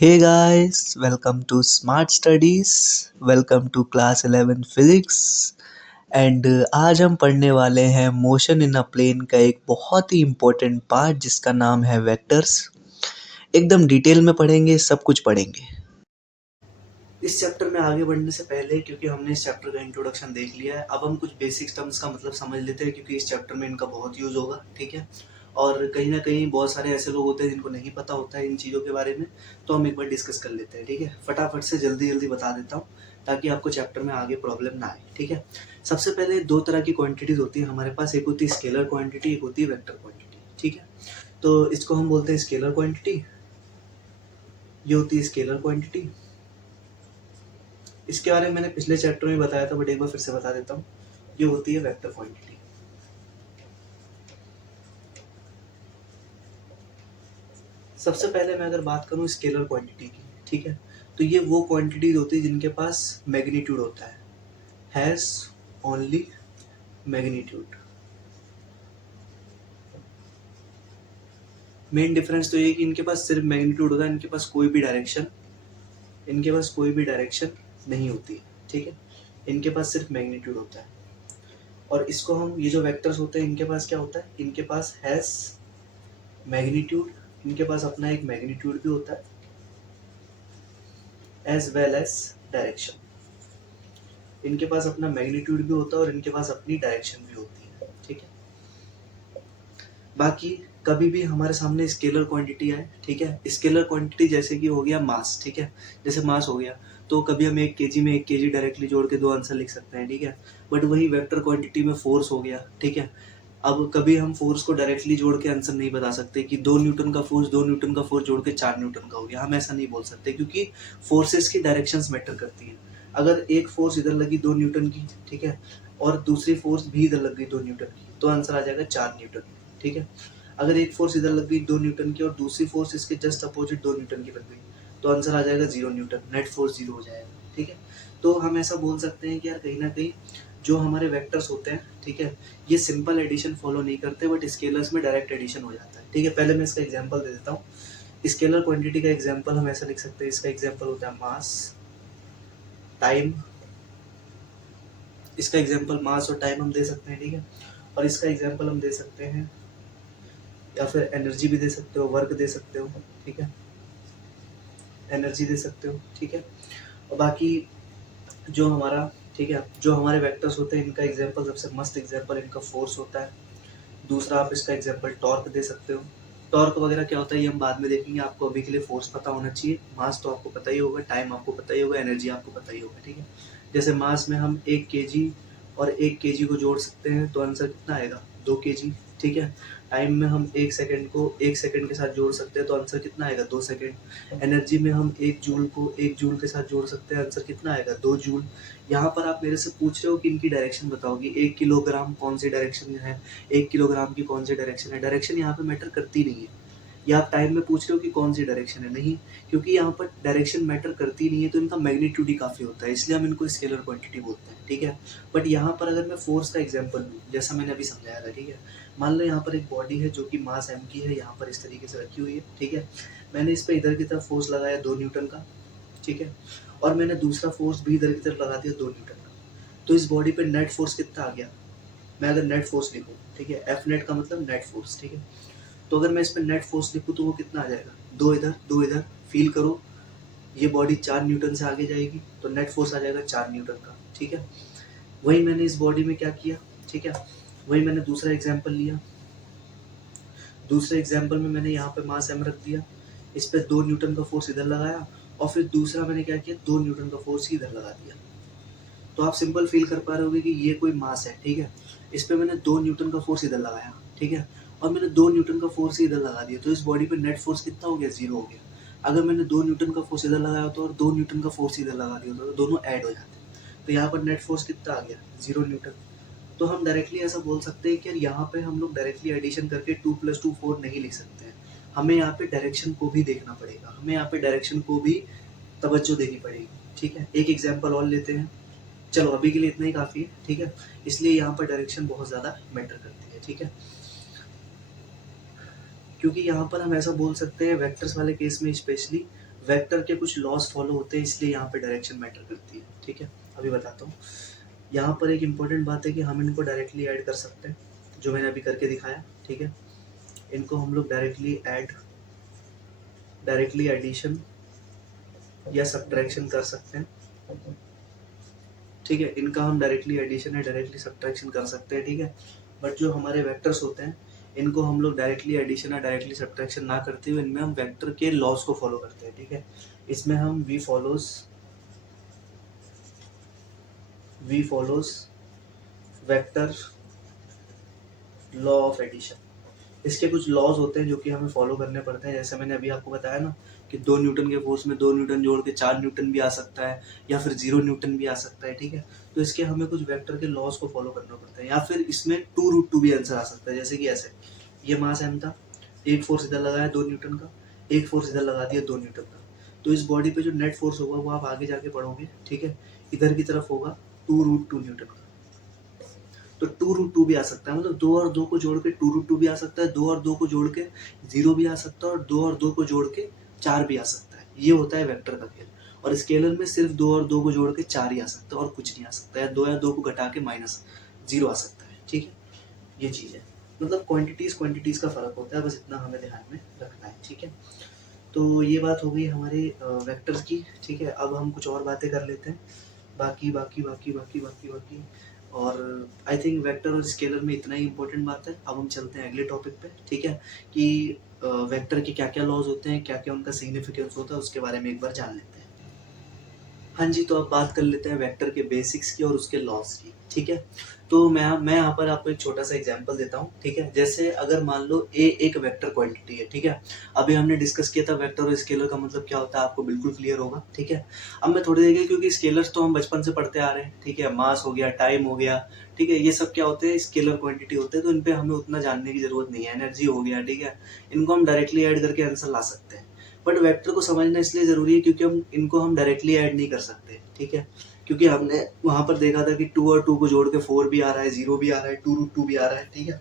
Hey guys, welcome to Smart Studies, welcome to class 11 Physics and आज हम पढ़ने वाले हैं मोशन इन अ प्लेन का एक बहुत ही इम्पोर्टेंट पार्ट जिसका नाम है वेक्टर्स। एकदम डिटेल में पढ़ेंगे, सब कुछ पढ़ेंगे। इस चैप्टर में आगे बढ़ने से पहले, क्योंकि हमने इस चैप्टर का इंट्रोडक्शन देख लिया है, अब हम कुछ बेसिक टर्म्स का मतलब समझ लेते हैं, क्योंकि इस चैप्टर में इनका बहुत यूज़ होगा। ठीक है, और कहीं ना कहीं बहुत सारे ऐसे लोग होते हैं जिनको नहीं पता होता है इन चीज़ों के बारे में, तो हम एक बार डिस्कस कर लेते हैं। ठीक है, फटाफट से जल्दी जल्दी बता देता हूँ ताकि आपको चैप्टर में आगे प्रॉब्लम ना आए। ठीक है, सबसे पहले दो तरह की क्वांटिटीज़ होती है हमारे पास, एक होती है स्केलर क्वांटिटी, एक होती है वेक्टर क्वांटिटी। ठीक है, तो इसको हम बोलते हैं स्केलर क्वांटिटी, ये होती है स्केलर क्वांटिटी। इसके बारे में मैंने पिछले चैप्टर में बताया था, बट एक बार फिर से बता देता हूँ, ये होती है वेक्टर क्वांटिटी। सबसे पहले मैं अगर बात करूँ स्केलर क्वांटिटी की, ठीक है, तो ये वो क्वांटिटीज होती है जिनके पास मैग्नीट्यूड होता है, has only magnitude. Main difference तो ये कि इनके पास सिर्फ मैग्नीट्यूड होता है, इनके पास कोई भी डायरेक्शन नहीं होती है। ठीक है, इनके पास सिर्फ मैग्नीट्यूड होता है। और इसको हम, ये जो वेक्टर्स होते हैं इनके पास क्या होता है, इनके पास हैज मैग्नीट्यूड, इनके पास अपना एक मैग्नीट्यूड भी होता है, एज वेल एज डायरेक्शन। इनके पास अपना मैग्नीट्यूड भी होता है और इनके पास अपनी डायरेक्शन भी होती है। ठीक है, बाकी कभी भी हमारे सामने स्केलर क्वांटिटी आए, ठीक है, स्केलर क्वांटिटी जैसे कि हो गया मास। ठीक है, जैसे मास हो गया, तो कभी हम 1 kg में 1 kg डायरेक्टली जोड़ के दो आंसर लिख सकते हैं। ठीक है, बट वही वेक्टर क्वांटिटी में फोर्स हो गया। ठीक है, अब कभी हम फोर्स को डायरेक्टली जोड़ के आंसर नहीं बता सकते कि 2 न्यूटन का फोर्स 2 न्यूटन का फोर्स जोड़ के 4 न्यूटन का हो गया, हम ऐसा नहीं बोल सकते, क्योंकि फोर्सेस की डायरेक्शंस मैटर करती हैं। अगर एक फोर्स इधर लगी 2 न्यूटन की, ठीक है, और दूसरी फोर्स भी इधर लग गई 2 न्यूटन की, तो आंसर आ जाएगा 4 न्यूटन। ठीक है, अगर एक फोर्स इधर लग गई 2 न्यूटन की और दूसरी फोर्स इसके जस्ट अपोजिट 2 न्यूटन की लग गई, तो आंसर आ जाएगा 0 न्यूटन, नेट फोर्स 0 हो जाएगा। ठीक है, तो हम ऐसा बोल सकते हैं कि यार कहीं ना कहीं जो हमारे वेक्टर्स होते हैं, ठीक है, ये सिंपल एडिशन फॉलो नहीं करते, बट स्केलर्स में डायरेक्ट एडिशन हो जाता है। ठीक है, पहले मैं इसका एग्जांपल दे देता हूँ। स्केलर क्वांटिटी का एग्जांपल हम ऐसा लिख सकते हैं, इसका एग्जांपल होता है मास, टाइम। इसका एग्जांपल मास और टाइम हम दे सकते हैं। ठीक है, और इसका एग्जांपल हम दे सकते हैं, या फिर एनर्जी भी दे सकते हो, वर्क दे सकते हो। ठीक है, एनर्जी दे सकते हो। ठीक है, और बाकी जो हमारा, ठीक है, जो हमारे वेक्टर्स होते हैं इनका एग्जांपल, सबसे मस्त एग्जांपल इनका फोर्स होता है। दूसरा आप इसका एग्जांपल टॉर्क दे सकते हो। टॉर्क वगैरह क्या होता है ये हम बाद में देखेंगे, आपको अभी के लिए फोर्स पता होना चाहिए। मास तो आपको पता ही होगा, टाइम आपको पता ही होगा, एनर्जी आपको पता ही होगा। ठीक है, जैसे मास में हम 1 kg और 1 kg को जोड़ सकते हैं, तो आंसर कितना आएगा, 2 kg। ठीक है, टाइम में हम 1 सेकंड को 1 सेकंड के साथ जोड़ सकते हैं, तो आंसर कितना आएगा, 2 सेकंड। एनर्जी में हम 1 जूल को 1 जूल के साथ जोड़ सकते हैं, आंसर कितना आएगा, 2 जूल। यहाँ पर आप मेरे से पूछ रहे हो कि इनकी डायरेक्शन बताओगी, 1 किलोग्राम कौन सी डायरेक्शन है, 1 किलोग्राम की कौन सी डायरेक्शन है। डायरेक्शन यहाँ पे मैटर करती नहीं है। या आप टाइम में पूछ रहे हो कि कौन सी डायरेक्शन है, नहीं, क्योंकि यहाँ पर डायरेक्शन मैटर करती नहीं है, तो इनका मैग्नीट्यूड ही काफ़ी होता है, इसलिए हम इनको स्केलर क्वांटिटी बोलते हैं। ठीक है, बट यहाँ पर अगर मैं फोर्स का एग्जाम्पल लूँ, जैसा मैंने अभी समझाया था, ठीक है, मान लो यहाँ पर एक बॉडी है जो कि मास m की है, यहाँ पर इस तरीके से रखी हुई है। ठीक है, मैंने इस पर इधर की तरफ फोर्स लगाया 2 न्यूटन का। ठीक है, और मैंने दूसरा फोर्स भी इधर की तरफ लगा दिया 2 न्यूटन का, तो इस बॉडी पे नेट फोर्स कितना आ गया, मैं अगर नेट फोर्स लिखूँ, ठीक है, एफ नेट का मतलब नेट फोर्स। ठीक है, तो अगर मैं इस पर नेट फोर्स लिखूँ तो वो कितना आ जाएगा, दो इधर, फील करो, ये बॉडी 4 न्यूटन से आगे जाएगी, तो नेट फोर्स आ जाएगा 4 न्यूटन का। ठीक है, वही मैंने इस बॉडी में क्या किया, ठीक है, वही मैंने दूसरा एग्जाम्पल लिया। दूसरे एग्जाम्पल में मैंने यहाँ पे मास m रख दिया, इस पर 2 न्यूटन का फोर्स इधर लगाया, और फिर दूसरा मैंने क्या किया, 2 न्यूटन का फोर्स ही इधर लगा दिया। तो आप सिंपल फील कर पा रहे होगे कि ये कोई मास है। ठीक है, इस पे मैंने 2 न्यूटन का फोर्स इधर लगाया, ठीक है, और मैंने 2 न्यूटन का फोर्स इधर लगा दिया, तो इस बॉडी पे नेट फोर्स कितना हो गया, 0 हो गया। अगर मैंने 2 न्यूटन का फोर्स इधर लगाया होता और 2 न्यूटन का फोर्स इधर लगा दिया होता, तो दोनों ऐड हो जाते, तो यहाँ पर नेट फोर्स कितना आ गया, 0 न्यूटन। तो हम डायरेक्टली ऐसा बोल सकते हैं कि यार यहाँ पे हम लोग डायरेक्टली एडिशन करके 2 + 2 4 नहीं लिख सकते हैं, हमें यहाँ पे डायरेक्शन को भी देखना पड़ेगा, हमें यहाँ पे डायरेक्शन को भी तवज्जो देनी पड़ेगी। ठीक है, एक एग्जाम्पल और लेते हैं, चलो अभी के लिए इतना ही काफ़ी है। ठीक है, इसलिए यहाँ पर डायरेक्शन बहुत ज़्यादा मैटर करती है। ठीक है, क्योंकि यहाँ पर हम ऐसा बोल सकते हैं वेक्टर्स वाले केस में स्पेशली, वेक्टर के कुछ लॉस फॉलो होते हैं, इसलिए यहाँ पे डायरेक्शन मैटर करती है, ठीक है। अभी बताता हूँ। यहाँ पर एक इम्पोर्टेंट बात है कि हम इनको डायरेक्टली ऐड कर सकते हैं, जो मैंने अभी करके दिखाया, ठीक है। इनको हम लोग डायरेक्टली एडिशन या सब्ट्रैक्शन कर सकते हैं, ठीक है। इनका हम डायरेक्टली एडिशन या डायरेक्टली सब्ट्रैक्शन कर सकते हैं, ठीक है। बट जो हमारे वेक्टर्स होते हैं, इनको हम लोग डायरेक्टली एडिशन या डायरेक्टली सब्ट्रैक्शन ना करते हुए इनमें हम वेक्टर के लॉस को फॉलो करते हैं, ठीक है। इसमें हम we follows vector law of addition. इसके कुछ लॉज होते हैं जो कि हमें फॉलो करने पड़ते हैं, जैसे मैंने अभी आपको बताया ना कि 2 न्यूटन के फोर्स में 2 न्यूटन जोड़ के 4 न्यूटन भी आ सकता है, या फिर 0 न्यूटन भी आ सकता है, ठीक है। तो इसके हमें कुछ वेक्टर के लॉज को फॉलो करना पड़ता है, या फिर इसमें 2√2 भी आंसर आ सकता है। जैसे कि ऐसे, ये मास m था, एक फोर्स इधर लगाया 2 न्यूटन का, एक फोर्स इधर लगा दिया 2 न्यूटन का, तो इस बॉडी पे जो नेट फोर्स होगा वो आप आगे जाके पढ़ोगे, ठीक है, इधर की तरफ होगा 2√2 न्यूटन का। तो 2√2 भी आ सकता है, मतलब 2 और 2 को जोड़ के 2√2 भी आ सकता है, 2 और 2 को जोड़ के 0 भी आ सकता है, और 2 और 2 को जोड़ के 4 भी आ सकता है। ये होता है वेक्टर का खेल। और स्केलर में सिर्फ 2 और 2 को जोड़ के 4 ही आ सकता है और कुछ नहीं आ सकता है, 2 या 2 को घटा के -0 आ सकता है, ठीक है। ये चीज़ है, मतलब क्वांटिटीज़ का फर्क होता है, बस इतना हमें ध्यान में रखना है, ठीक है। तो ये बात हो गई हमारे वेक्टर्स की, ठीक है। अब हम कुछ और बातें कर लेते हैं, बाकी और आई थिंक वेक्टर और स्केलर में इतना ही इंपॉर्टेंट बात है। अब हम चलते हैं अगले टॉपिक पे, ठीक है, कि वेक्टर के क्या क्या लॉज होते हैं, क्या क्या उनका सिग्निफिकेंस होता है, उसके बारे में एक बार जान लेते हैं। हाँ जी, तो अब बात कर लेते हैं वेक्टर के बेसिक्स की और उसके लॉज की, ठीक है। तो मैं यहाँ पर आपको एक छोटा सा एग्जांपल देता हूँ, ठीक है। जैसे अगर मान लो ए एक वेक्टर क्वांटिटी है, ठीक है। अभी हमने डिस्कस किया था वेक्टर और स्केलर का मतलब क्या होता है, आपको बिल्कुल क्लियर होगा, ठीक है। अब मैं थोड़ी देर के, क्योंकि स्केलर्स तो हम बचपन से पढ़ते आ रहे हैं, ठीक है, मास हो गया, टाइम हो गया, ठीक है, ये सब क्या होते हैं, स्केलर क्वांटिटी होते हैं, तो इन पे हमें उतना जानने की जरूरत नहीं है। एनर्जी हो गया, ठीक है, इनको हम डायरेक्टली ऐड करके आंसर ला सकते हैं। बट वेक्टर को समझना इसलिए जरूरी है क्योंकि हम इनको हम डायरेक्टली ऐड नहीं कर सकते, ठीक है। क्योंकि हमने वहां पर देखा था कि 2 और 2 को जोड़ के 4 भी आ रहा है, 0 भी आ रहा है, 2√2 भी आ रहा है, ठीक है।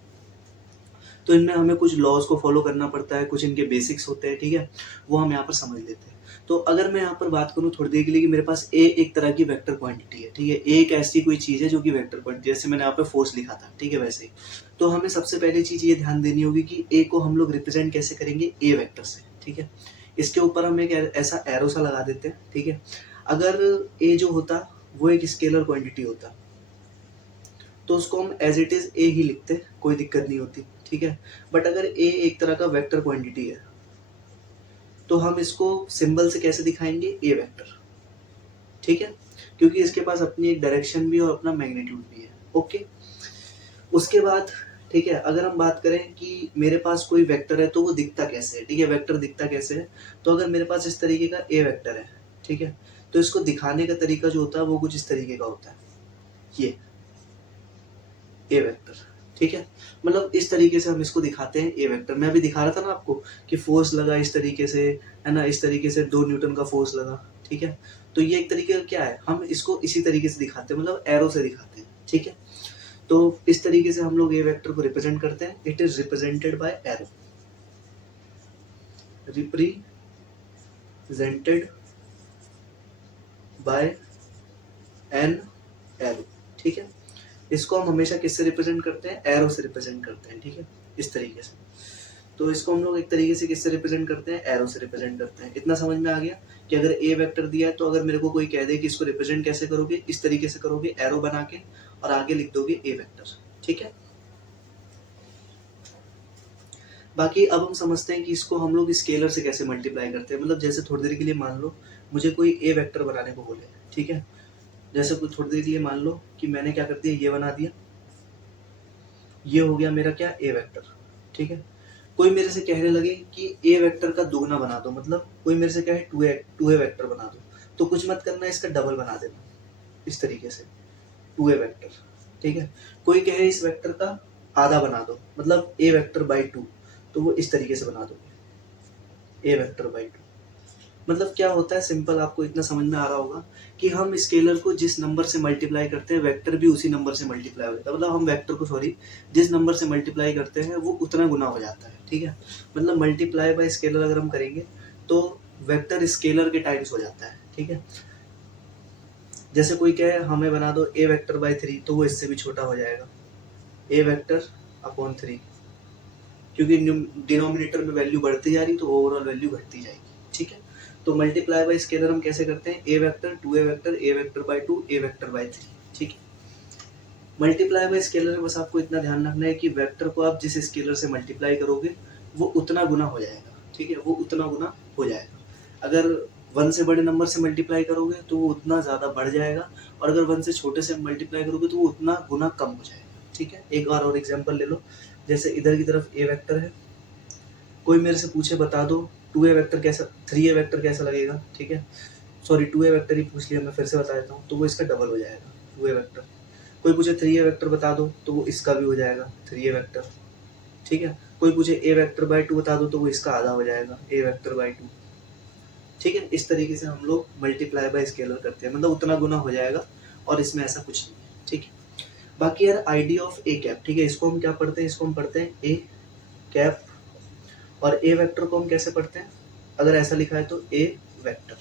तो इनमें हमें कुछ लॉज को फॉलो करना पड़ता है, कुछ इनके बेसिक्स होते हैं, ठीक है, वो हम यहाँ पर समझ लेते हैं। तो अगर मैं यहाँ पर बात करूँ थोड़ी देर के लिए कि मेरे पास ए एक तरह की वेक्टर क्वांटिटी है, ठीक है, ए एक ऐसी कोई चीज है जो कि वेक्टर क्वांटिटी, जैसे मैंने यहाँ पे फोर्स लिखा था, ठीक है, वैसे ही। तो हमें सबसे पहली चीज ये ध्यान देनी होगी कि ए को हम लोग रिप्रेजेंट कैसे करेंगे, ए वेक्टर से, ठीक है। इसके ऊपर हम एक ऐसा एरो सा लगा देते हैं, ठीक है। अगर ए जो होता वो एक स्केलर क्वांटिटी होता तो उसको हम एज इट इज ए ही लिखते, कोई दिक्कत नहीं होती, ठीक है। बट अगर ए एक तरह का वेक्टर क्वांटिटी है तो हम इसको सिंबल से कैसे दिखाएंगे, ए वेक्टर, ठीक है, क्योंकि इसके पास अपनी एक डायरेक्शन भी और अपना मैग्नीट्यूड भी है, ओके। उसके बाद, ठीक है, अगर हम बात करें कि मेरे पास कोई वेक्टर है तो वो दिखता कैसे है, ठीक है, वेक्टर दिखता कैसे है। तो अगर मेरे पास इस तरीके का ए वेक्टर है, ठीक है, तो इसको दिखाने का तरीका जो होता है वो कुछ इस तरीके का होता है, ये ए वेक्टर, ठीक है। मतलब इस तरीके से हम इसको दिखाते हैं, ए वेक्टर। मैं अभी दिखा रहा था ना आपको कि फोर्स लगा इस तरीके से, है ना, इस तरीके से 2 न्यूटन का फोर्स लगा, ठीक है। तो ये एक तरीके का क्या है, हम इसको इसी तरीके से दिखाते हैं, मतलब एरो से दिखाते हैं, ठीक है। तो इस तरीके से हम लोग ए वेक्टर को रिप्रेजेंट करते हैं। It is represented by arrow, represented by an arrow, ठीक है। इसको हम हमेशा किससे रिप्रेजेंट करते हैं, एरो से रिप्रेजेंट करते हैं, ठीक है, इस तरीके से। तो इसको हम लोग एक तरीके से किससे रिप्रेजेंट करते हैं, एरो से रिप्रेजेंट करते हैं। इतना समझ में आ गया कि अगर ए वेक्टर दिया है तो अगर मेरे को कोई कह दे कि इसको रिप्रेजेंट कैसे करोगे, इस तरीके से करोगे, एरो बना के, और आगे लिख दोगे ए वेक्टर, ठीक है। बाकी अब हम समझते हैं कि इसको हम लोग स्केलर से कैसे मल्टीप्लाई करते हैं। मतलब जैसे थोड़ी देर के लिए मान लो मुझे कोई ए वेक्टर बनाने को बोले, ठीक है, जैसे कुछ थोड़ी देर के लिए मान लो कि मैंने क्या कर दिया, ये बना दिया, ये हो गया मेरा क्या, ए वेक्टर, ठीक है। कोई मेरे से कहने लगे कि ए वेक्टर का दुगना बना दो, मतलब कोई मेरे से कहे 2a वेक्टर बना दो, तो कुछ मत करना, इसका डबल बना देना, इस तरीके से 2a वेक्टर, ठीक है। कोई कहे इस वेक्टर का आधा बना दो, मतलब a वेक्टर बाई 2, तो वो इस तरीके से बना दोगे, a वेक्टर बाई 2। मतलब क्या होता है, सिंपल, आपको इतना समझ में आ रहा होगा कि हम स्केलर को जिस नंबर से मल्टीप्लाई करते हैं वेक्टर भी उसी नंबर से मल्टीप्लाई हो जाता है। मतलब हम वेक्टर को जिस नंबर से मल्टीप्लाई करते हैं वो उतना गुना हो जाता है, ठीक है। मतलब मल्टीप्लाई बाय स्केलर अगर हम करेंगे तो वेक्टर स्केलर के टाइम्स हो जाता है, ठीक है। जैसे कोई कहे हमें बना दो ए वेक्टर बाई 3, तो वो इससे भी छोटा हो जाएगा, ए वेक्टर अपॉन 3, क्योंकि डिनोमिनेटर में वैल्यू बढ़ती जा रही तो ओवरऑल वैल्यू घटती जाएगी, ठीक है। तो मल्टीप्लाई बाई स्केलर हम कैसे करते हैं, a vector, 2 a vector by 2, a vector by 3, ठीक है। मल्टीप्लाई बाई स्केलर में बस आपको इतना ध्यान रखना है कि वेक्टर को आप जिस स्केलर से मल्टीप्लाई करोगे वो उतना गुना हो जाएगा, ठीक है, वो उतना गुना हो जाएगा। अगर 1 से बड़े नंबर से मल्टीप्लाई करोगे तो वो उतना ज़्यादा बढ़ जाएगा, और अगर 1 से छोटे से मल्टीप्लाई करोगे तो वो उतना गुना कम हो जाएगा, ठीक है। एक बार और एग्जांपल ले लो, जैसे इधर की तरफ ए वेक्टर है, कोई मेरे से पूछे बता दो 2a वेक्टर कैसा, 3a वेक्टर कैसा लगेगा, ठीक है, सॉरी 2a वेक्टर ही पूछ लिया, मैं फिर से बता देता हूँ, तो वो इसका डबल हो जाएगा 2a वेक्टर। कोई पूछे 3a वेक्टर बता दो तो वो इसका भी हो जाएगा 3a वेक्टर, ठीक है। कोई पूछे a वेक्टर बाई 2 बता दो तो वो इसका आधा हो जाएगा a वेक्टर बाई 2, ठीक है। इस तरीके से हम लोग मल्टीप्लाई बाई स्केलर करते हैं, मतलब उतना गुना हो जाएगा, और इसमें ऐसा कुछ नहीं है, ठीक है। बाकी यार आइडिया ऑफ ए कैप, ठीक है, इसको हम क्या पढ़ते हैं, इसको हम पढ़ते हैं ए कैप, और ए वेक्टर को हम कैसे पढ़ते हैं, अगर ऐसा लिखा है तो ए वेक्टर,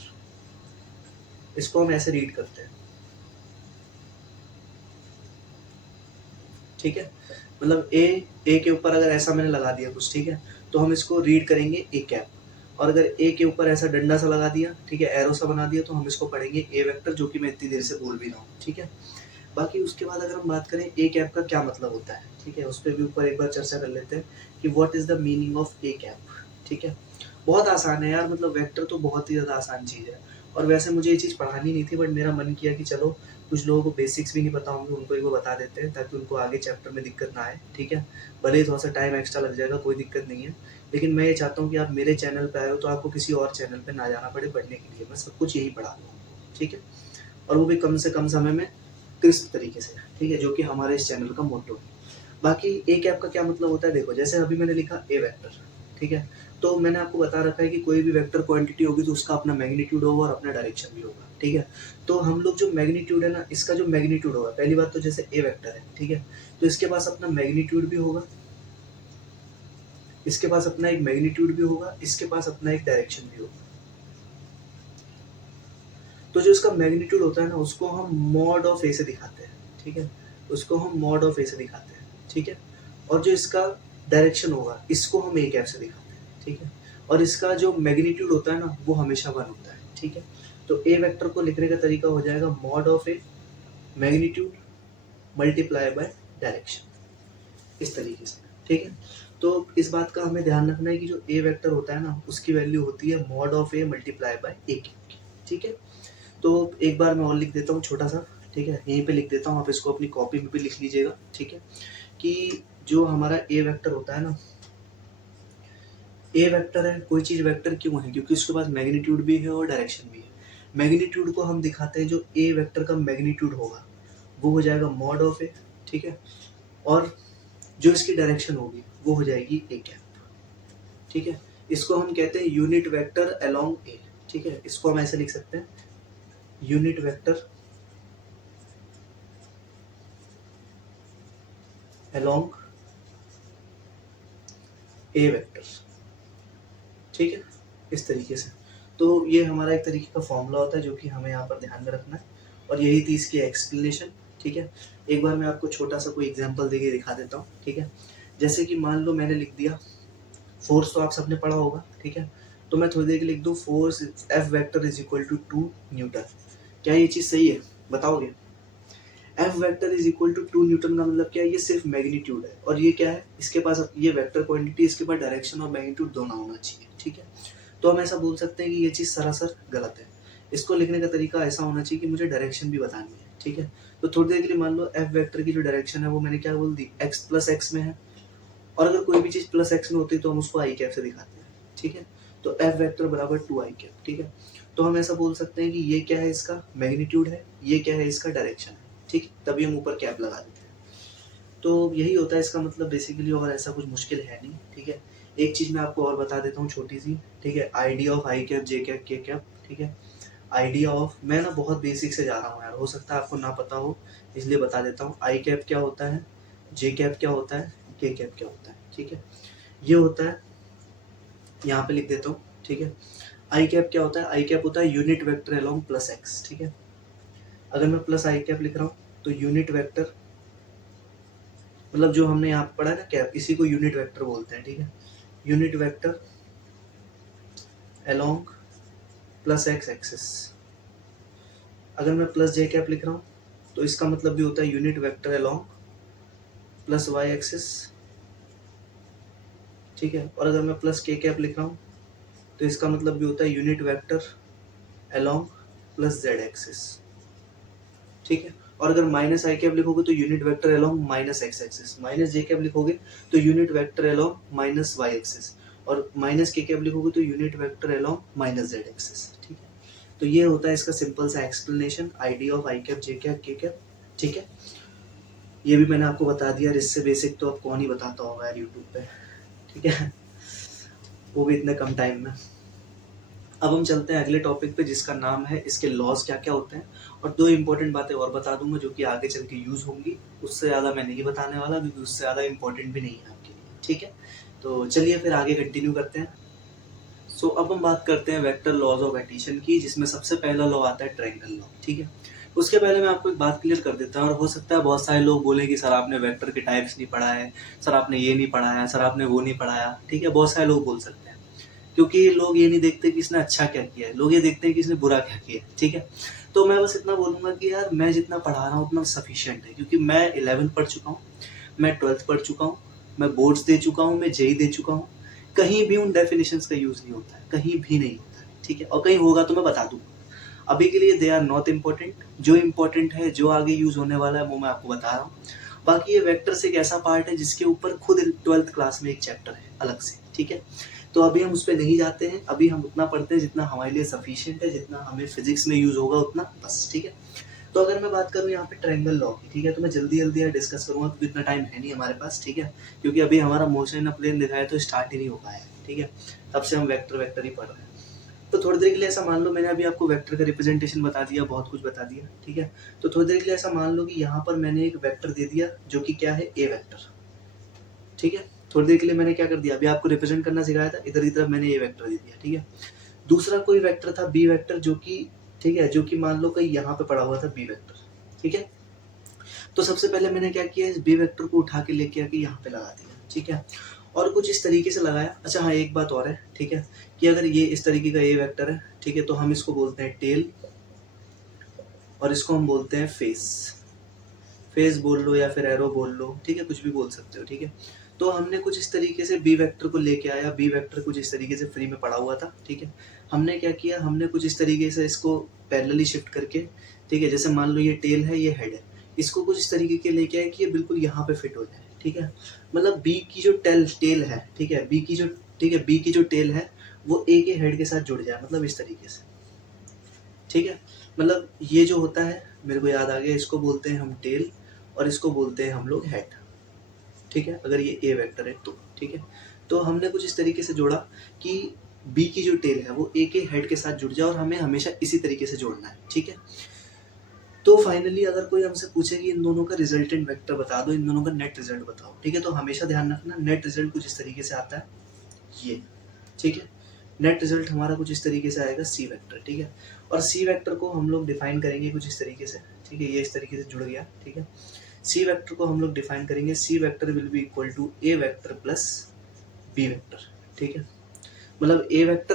इसको हम ऐसे रीड करते हैं, ठीक है। मतलब ए के ऊपर अगर ऐसा मैंने लगा दिया कुछ, ठीक है, तो हम इसको रीड करेंगे ए कैप, और अगर ए के ऊपर ऐसा डंडा सा लगा दिया, ठीक है, एरो सा बना दिया, तो हम इसको पढ़ेंगे ए वेक्टर, जो कि मैं इतनी देर से बोल भी रहा हूँ, ठीक है। बाकी उसके बाद अगर हम बात करें ए कैप का क्या मतलब होता है, ठीक है, उस पर भी ऊपर एक बार चर्चा कर लेते हैं कि what is the meaning of A cap, ठीक है। बहुत आसान है यार, मतलब वेक्टर तो बहुत ही ज़्यादा आसान चीज़ है, और वैसे मुझे ये चीज़ पढ़ानी नहीं थी, बट मेरा मन किया कि चलो कुछ लोगों को बेसिक्स भी नहीं पता होंगे, उनको एक बार बता देते हैं, ताकि उनको आगे चैप्टर में दिक्कत ना आए, ठीक है। भले ही थोड़ा सा टाइम एक्स्ट्रा लग जाएगा, कोई दिक्कत नहीं है, लेकिन मैं ये चाहता हूँ कि आप मेरे चैनल पर आए हो तो आपको किसी और चैनल पर ना जाना पड़े पढ़ने के लिए, मैं सब कुछ यही पढ़ा दूँ, ठीक है, और वो भी कम से कम समय में, क्रिस्प तरीके से, ठीक है, जो कि हमारे इस चैनल का मोटो है। बाकी ए कैप का क्या मतलब होता है, देखो जैसे अभी मैंने लिखा ए वेक्टर, ठीक है, तो मैंने आपको बता रखा है कि कोई भी वेक्टर क्वांटिटी होगी तो उसका अपना मैग्नीट्यूड होगा और अपना डायरेक्शन भी होगा, ठीक है। तो हम लोग जो मैग्नीट्यूड है ना, इसका जो मैग्नीट्यूड होगा, पहली बात तो जैसे ए वेक्टर है, ठीक है, तो इसके पास अपना मैग्नीट्यूड भी होगा, इसके पास अपना एक मैग्नीट्यूड भी होगा, इसके पास अपना एक डायरेक्शन भी होगा। तो जो इसका मैग्नीट्यूड होता है ना, उसको हम मॉड ऑफ ए से दिखाते हैं, ठीक है, उसको हम मॉड ऑफ ए से दिखाते हैं, ठीक है। और जो इसका डायरेक्शन होगा, इसको हम ए कैप से दिखाते हैं, ठीक है। और इसका जो मैग्नीट्यूड होता है ना, वो हमेशा 1 होता है, ठीक है। तो ए वेक्टर को लिखने का तरीका हो जाएगा mod of A magnitude multiply by direction, इस तरीके से, ठीक है। तो इस बात का हमें ध्यान रखना है कि जो ए वेक्टर होता है ना, उसकी वैल्यू होती है mod of A multiply by A cap की, ठीक है। तो एक बार मैं और लिख देता हूँ छोटा सा, ठीक है, यहीं पे लिख देता हूँ, आप इसको अपनी कॉपी में भी लिख लीजिएगा, ठीक है, कि जो हमारा ए वेक्टर होता है ना, ए वेक्टर है, कोई चीज़ वेक्टर क्यों है, क्योंकि उसके पास मैग्नीट्यूड भी है और डायरेक्शन भी है। मैग्नीट्यूड को हम दिखाते हैं, जो ए वेक्टर का मैग्नीट्यूड होगा वो हो जाएगा मॉड ऑफ ए, ठीक है, और जो इसकी डायरेक्शन होगी वो हो जाएगी ए कैप, ठीक है। इसको हम कहते हैं यूनिट वेक्टर अलोंग ए, ठीक है, इसको हम ऐसे लिख सकते हैं यूनिट वेक्टर अलोंग ए वेक्टर, ठीक है, इस तरीके से। तो ये हमारा एक तरीके का फॉर्मूला होता है जो कि हमें यहाँ पर ध्यान में रखना है, और यही थी इसकी एक्सप्लेनेशन, ठीक है। एक बार मैं आपको छोटा सा कोई एग्जांपल देके दिखा देता हूँ, ठीक है। जैसे कि मान लो मैंने लिख दिया फोर्स, तो आप सबने पढ़ा होगा, ठीक है, तो मैं थोड़ी देर के लिख दूँ force F vector is equal to 2 newton. क्या ये चीज़ सही है, बताओगे? F vector is equal to 2 newton का मतलब क्या है, ये सिर्फ मैग्नीट्यूड है, और ये क्या है, इसके पास ये वेक्टर क्वांटिटी, इसके पास डायरेक्शन और मैग्नीट्यूड दोनों होना चाहिए, ठीक है। तो हम ऐसा बोल सकते हैं कि ये चीज़ सरासर गलत है। इसको लिखने का तरीका ऐसा होना चाहिए कि मुझे डायरेक्शन भी बतानी है, ठीक है। तो थोड़ी देर के लिए मान लो एफ वेक्टर की जो डायरेक्शन है वो मैंने क्या बोल दी, एक्स प्लस एक्स में है, और अगर कोई भी चीज़ प्लस एक्स में होती है तो हम उसको आई कैप से दिखाते हैं, ठीक है। तो एफ वेक्टर बराबर 2 आई कैप, ठीक है। तो हम ऐसा बोल सकते हैं कि ये क्या है, इसका मैग्नीट्यूड है, ये क्या है, इसका डायरेक्शन है, ठीक है, तभी हम ऊपर कैप लगा देते हैं। तो यही होता है इसका मतलब बेसिकली, और ऐसा कुछ मुश्किल है नहीं, ठीक है। एक चीज़ मैं आपको और बता देता हूँ छोटी सी, ठीक है, idea of i cap, j cap, k cap, ठीक है। आइडिया ऑफ, मैं ना बहुत बेसिक से जा रहा हूँ यार, हो सकता है आपको ना पता हो, इसलिए बता देता हूँ। आई कैप क्या होता है, जे कैप क्या होता है, के कैप क्या होता है, ठीक है। ये होता है, यहाँ पे लिख देता हूँ, ठीक है। आई कैप क्या होता है? आई कैप होता है unit vector along plus x, ठीक है। अगर मैं प्लस आई कैप लिख रहा हूँ तो यूनिट वेक्टर, मतलब जो हमने यहाँ पढ़ा है ना कैप, इसी को यूनिट वेक्टर बोलते हैं, ठीक है। Unit vector along plus x axis. अगर मैं प्लस जे कैप लिख रहा हूँ तो इसका मतलब भी होता है unit vector along plus y axis, ठीक है। और अगर मैं प्लस के कैप लिख रहा हूँ तो इसका मतलब भी होता है unit vector along plus z axis, ठीक है। और अगर माइनस आई कैप लिखोगे तो unit vector along minus x axis, minus j cap लिखोगे तो unit vector along minus y axis, और माइनस के कैप लिखोगे तो unit vector along minus z axis, ठीक है। तो ये होता है इसका सिंपल सा explanation, idea of i cap, j cap, k cap, ठीक है। ये भी मैंने आपको बता दिया, इससे बेसिक तो अब कौन ही बताता होगा यार यूट्यूब पे, ठीक है, वो भी इतने कम टाइम में। अब हम चलते हैं अगले टॉपिक पे जिसका नाम है इसके लॉज क्या क्या होते हैं, और दो इंपॉर्टेंट बातें और बता दूंगा जो कि आगे चल के यूज होंगी। उससे ज़्यादा मैं नहीं बताने वाला क्योंकि उससे ज़्यादा इंपॉर्टेंट भी नहीं है आपके लिए, ठीक है। तो चलिए फिर आगे कंटिन्यू करते हैं। सो अब हम बात करते हैं वेक्टर लॉज ऑफ एडिशन की, जिसमें सबसे पहला लॉ आता है ट्रायंगल लॉ, ठीक है। उसके पहले मैं आपको एक बात क्लियर कर देता हूँ, और हो सकता है बहुत सारे लोग बोले कि सर आपने वेक्टर के टाइप्स नहीं पढ़ा है, सर आपने ये नहीं पढ़ाया, सर आपने वो नहीं पढ़ाया, ठीक है। बहुत सारे लोग बोल सकते हैं, क्योंकि लोग ये नहीं देखते कि इसने अच्छा क्या किया है, लोग ये देखते हैं कि इसने बुरा क्या किया है, ठीक है। तो मैं बस इतना बोलूंगा कि यार मैं जितना पढ़ा रहा हूँ उतना सफिशिएंट है, क्योंकि मैं 11th पढ़ चुका हूँ, मैं 12th पढ़ चुका हूँ, मैं बोर्ड्स दे चुका हूँ, मैं जेई दे चुका हूँ। कहीं भी उन डेफिनेशंस का यूज नहीं होता है, कहीं भी नहीं होता है, ठीक है। और कहीं होगा तो मैं बता दूंगा, अभी के लिए दे आर नॉट इम्पोर्टेंट। जो इम्पोर्टेंट है, जो आगे यूज होने वाला है, वो मैं आपको बता रहा हूँ। बाकी ये वेक्टर्स एक ऐसा पार्ट है जिसके ऊपर खुद 12th क्लास में एक चैप्टर है अलग से, ठीक है। तो अभी हम उस पर नहीं जाते हैं, अभी हम उतना पढ़ते हैं जितना हमारे लिए सफिशिएंट है, जितना हमें फिजिक्स में यूज होगा उतना बस, ठीक है। तो अगर मैं बात करूँ यहाँ पे ट्रायंगल लॉ की, ठीक है, तो मैं जल्दी जल्दी यहाँ डिस्कस करूंगा क्योंकि इतना टाइम है नहीं हमारे पास, ठीक है। क्योंकि अभी हमारा मोशन इन अ प्लेन दिखाया तो स्टार्ट ही नहीं हो पाया है, ठीक है। तब से हम वेक्टर वेक्टर ही पढ़ रहे हैं। तो थोड़ी देर के लिए ऐसा मान लो, मैंने अभी आपको वेक्टर का रिप्रेजेंटेशन बता दिया, बहुत कुछ बता दिया, ठीक है। तो थोड़ी देर के लिए ऐसा मान लो कि यहाँ पर मैंने एक वेक्टर दे दिया जो कि क्या है, ए वेक्टर, ठीक है। थोड़ी देर के लिए मैंने क्या कर दिया, अभी आपको रिप्रेजेंट करना सिखाया था, इधर की तरफ मैंने ए वेक्टर दे दिया, ठीक है। दूसरा कोई वेक्टर था बी वेक्टर, जो कि ठीक है, जो कि मान लो कहीं यहाँ पे पड़ा हुआ था बी वेक्टर, ठीक है। तो सबसे पहले मैंने क्या किया, इस बी वेक्टर को उठा के लेके आके यहाँ पे लगा दिया, ठीक है। और कुछ इस तरीके से लगाया। अच्छा हाँ, एक बात और है, ठीक है, कि अगर ये इस तरीके का ए वेक्टर है, ठीक है, तो हम इसको बोलते हैं टेल, और इसको हम बोलते हैं फेस। फेस बोल लो या फिर एरो बोल लो, ठीक है, कुछ भी बोल सकते हो, ठीक है। तो हमने कुछ इस तरीके से बी वेक्टर को लेके आया, बी वेक्टर कुछ इस तरीके से फ्री में पड़ा हुआ था, ठीक है। हमने क्या किया, हमने कुछ इस तरीके से इसको पैरेलली शिफ्ट करके, ठीक है, जैसे मान लो ये टेल है, ये हेड है, इसको कुछ इस तरीके के लेके आए कि ये बिल्कुल यहाँ पे फिट हो जाए, ठीक है। मतलब बी की जो टेल है, ठीक है, बी की जो, ठीक है, बी की जो टेल है वो ए के हेड के साथ जुड़ जाए, मतलब इस तरीके से, ठीक है। मतलब ये जो होता है, मेरे को याद आ गया, इसको बोलते हैं हम टेल और इसको बोलते हैं हम लोग हेड, ठीक है, अगर ये ए वेक्टर है तो, ठीक है। तो हमने कुछ इस तरीके से जोड़ा कि बी की जो टेल है वो ए के हेड के साथ जुड़ जाए, और हमें हमेशा इसी तरीके से जोड़ना है, ठीक है। तो फाइनली अगर कोई हमसे पूछे कि इन दोनों का रिजल्टेंट वेक्टर बता दो, इन दोनों का नेट रिजल्ट बताओ, ठीक है, तो हमेशा ध्यान रखना नेट रिजल्ट कुछ इस तरीके से आता है, ये, ठीक है। नेट रिजल्ट हमारा कुछ इस तरीके से आएगा सी वेक्टर, ठीक है। और सी वेक्टर को हम लोग डिफाइन करेंगे कुछ इस तरीके से, ठीक है, ये इस तरीके से जुड़ गया, ठीक है। सी वेक्टर को हम लोग डिफाइन करेंगे, c vector will be equal to a vector plus b vector, ठीक है। मतलब ए vector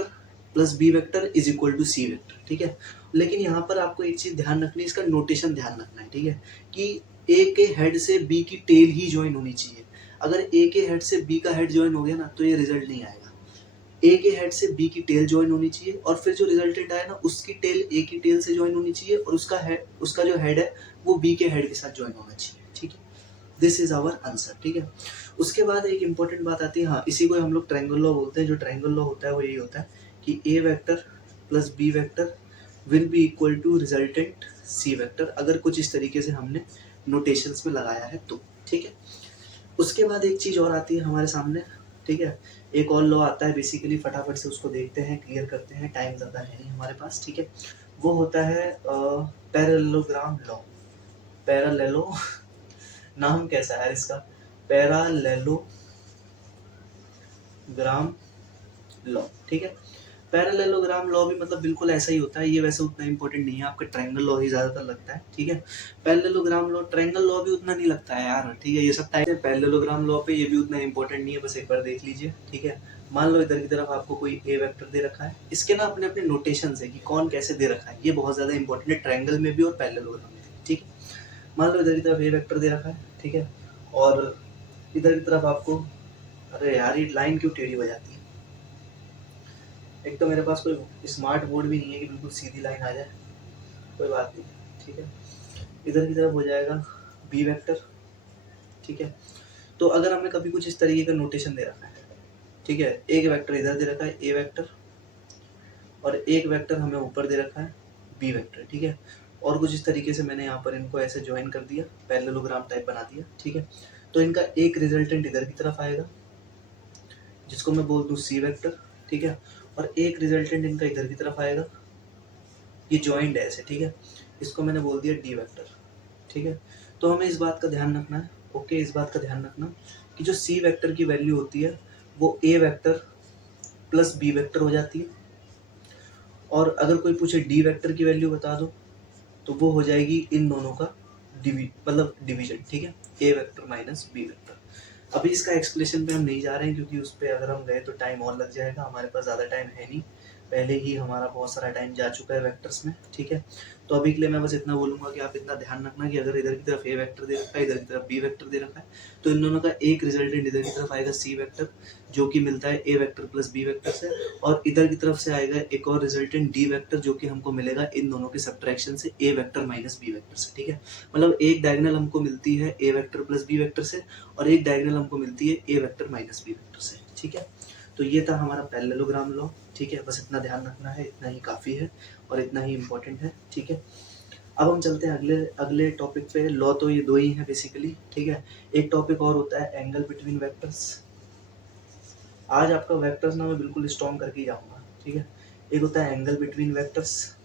plus b vector is equal to c vector, ठीक है। लेकिन यहाँ पर आपको एक चीज ध्यान रखनी है, इसका नोटेशन ध्यान रखना है, ठीक है, कि ए के हेड से बी की टेल ही ज्वाइन होनी चाहिए। अगर ए के हेड से बी का हेड ज्वाइन हो गया ना तो ये रिजल्ट नहीं आएगा। ए के हेड से बी की टेल ज्वाइन होनी चाहिए, और फिर जो रिजल्टेंट आया ना उसकी टेल ए की टेल से ज्वाइन होनी चाहिए, और उसका जो हेड है वो बी के हेड के साथ ज्वाइन होना चाहिए, ठीक है। दिस इज आवर आंसर, ठीक है। उसके बाद एक इंपॉर्टेंट बात आती है, हाँ, इसी को हम लोग ट्रायंगल लॉ बोलते हैं। जो ट्रायंगल लॉ होता है वो यही होता है कि a vector plus b vector will be equal to resultant c vector, अगर कुछ इस तरीके से हमने नोटेशंस में लगाया है तो, ठीक है। उसके बाद एक चीज और आती है हमारे सामने, ठीक है, एक और लॉ आता है बेसिकली, फटाफट से उसको देखते हैं, क्लियर करते हैं, टाइम ज़्यादा है नहीं हमारे पास, ठीक है। वो होता है पैरेललोग्राम लॉ। पैरेललो नाम कैसा है इसका, पैरेललोग्राम लॉ, ठीक है। पैरेललोग्राम लॉ भी मतलब बिल्कुल ऐसा ही होता है, ये वैसे उतना इंपॉर्टेंट नहीं है, आपका ट्रायंगल लॉ ही ज्यादातर लगता है, ठीक है। पैरेललोग्राम लॉ, ट्रायंगल लॉ भी उतना नहीं लगता है यार, ठीक है, ये सब टाइप है पैरेललोग्राम लॉ पे, ये भी उतना इंपॉर्टेंट नहीं है, बस एक बार देख लीजिए, ठीक है। मान लो इधर की तरफ आपको कोई ए वेक्टर दे रखा है, इसके ना अपने अपने नोटेशन है कि कौन कैसे दे रखा है, ये बहुत ज्यादा इंपॉर्टेंट है ट्रायंगल में भी और पैरेललोग्राम में भी, ठीक है। मान लो इधर की तरफ ए वेक्टर दे रखा है, ठीक है, और इधर की तरफ आपको, अरे यार ये लाइन क्यों टेढ़ी हो जाती है, एक तो मेरे पास कोई स्मार्ट बोर्ड भी नहीं है कि बिल्कुल सीधी लाइन आ जाए, कोई बात नहीं, ठीक है। इधर की तरफ हो जाएगा बी वेक्टर, ठीक है। तो अगर हमें कभी कुछ इस तरीके का नोटेशन दे रखा है, ठीक है, एक वेक्टर इधर दे रखा है ए वेक्टर, और एक वेक्टर हमें ऊपर दे रखा है बी वेक्टर, ठीक है, और कुछ इस तरीके से मैंने यहाँ पर इनको ऐसे ज्वाइन कर दिया, पैरेललोग्राम टाइप बना दिया, ठीक है। तो इनका एक रिजल्टेंट इधर की तरफ आएगा जिसको मैं बोल दूँ सी वेक्टर, ठीक है, और एक रिजल्टेंट इनका इधर की तरफ आएगा, ये ज्वाइंट है ऐसे, ठीक है, इसको मैंने बोल दिया डी वेक्टर, ठीक है। तो हमें इस बात का ध्यान रखना है, ओके, इस बात का ध्यान रखना कि जो सी वेक्टर की वैल्यू होती है वो ए वेक्टर प्लस बी वेक्टर हो जाती है, और अगर कोई पूछे डी वेक्टर की वैल्यू बता दो तो वो हो जाएगी इन दोनों का डिवीजन, ठीक है, a vector minus B vector. अभी इसका एक्सप्लेनेशन पे हम नहीं जा रहे हैं क्योंकि उस पर अगर हम गए तो टाइम और लग जाएगा, हमारे पास ज़्यादा टाइम है नहीं, पहले ही हमारा बहुत सारा टाइम जा चुका है वेक्टर्स में, ठीक है। तो अभी के लिए मैं बस इतना बोलूंगा कि आप इतना ध्यान रखना कि अगर इधर की तरफ ए वेक्टर दे रखा है, इधर की तरफ बी वेक्टर दे रखा है, तो इन दोनों का एक रिजल्टेंट इधर की तरफ आएगा सी वेक्टर, जो कि मिलता है a vector plus b vector से, और इधर की तरफ से आएगा एक और रिजल्टेंट डी वेक्टर, जो कि हमको मिलेगा इन दोनों के सब्ट्रैक्शन से ए वेक्टर माइनस बी वेक्टर से, ठीक है। मतलब एक डायगोनल हमको मिलती है a vector plus b vector से, और एक डायगोनल हमको मिलती है a vector minus B vector से, ठीक है। तो ये था हमारा पैरेललोग्राम लॉ, ठीक है, बस इतना ध्यान रखना है, इतना ही काफ़ी है और इतना ही इम्पोर्टेंट है, ठीक है। अब हम चलते हैं अगले अगले टॉपिक पे। लॉ तो ये दो ही हैं बेसिकली, ठीक है। एक टॉपिक और होता है एंगल बिटवीन वेक्टर्स। आज आपका वेक्टर्स ना मैं बिल्कुल स्ट्रॉन्ग करके जाऊंगा, ठीक है। एक होता है एंगल बिटवीन वेक्टर्स,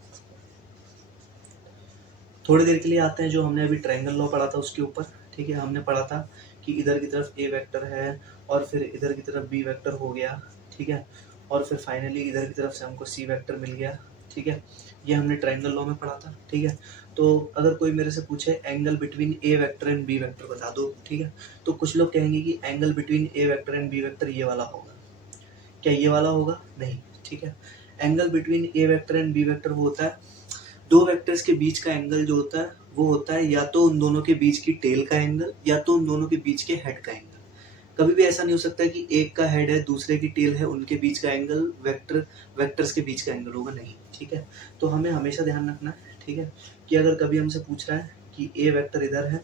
थोड़ी देर के लिए आते हैं जो हमने अभी ट्रायंगल लॉ पढ़ा था उसके ऊपर, ठीक है। हमने पढ़ा था कि इधर की तरफ ए वेक्टर है और फिर इधर की तरफ बी वेक्टर हो गया, ठीक है, और फिर फाइनली इधर की तरफ से हमको सी वेक्टर मिल गया, ठीक है। ये हमने ट्रायंगल लॉ में पढ़ा था, ठीक है। तो अगर कोई मेरे से पूछे angle between A vector and B vector बता दो, ठीक है, तो कुछ लोग कहेंगे कि angle between A vector and B vector ये वाला होगा, क्या ये वाला होगा? नहीं, ठीक है। Angle between A vector and B vector वो होता है दो वेक्टर्स के बीच का एंगल जो होता है वो होता है या तो उन दोनों के बीच की टेल का एंगल या तो उन दोनों के बीच के हेड का एंगल। कभी भी ऐसा नहीं हो सकता कि एक का हेड है दूसरे की टेल है उनके बीच का एंगल वेक्टर्स के बीच का एंगल होगा, नहीं, ठीक है। तो हमें हमेशा ध्यान रखना है, ठीक है, कि अगर कभी हमसे पूछ रहा है कि ए वेक्टर इधर है,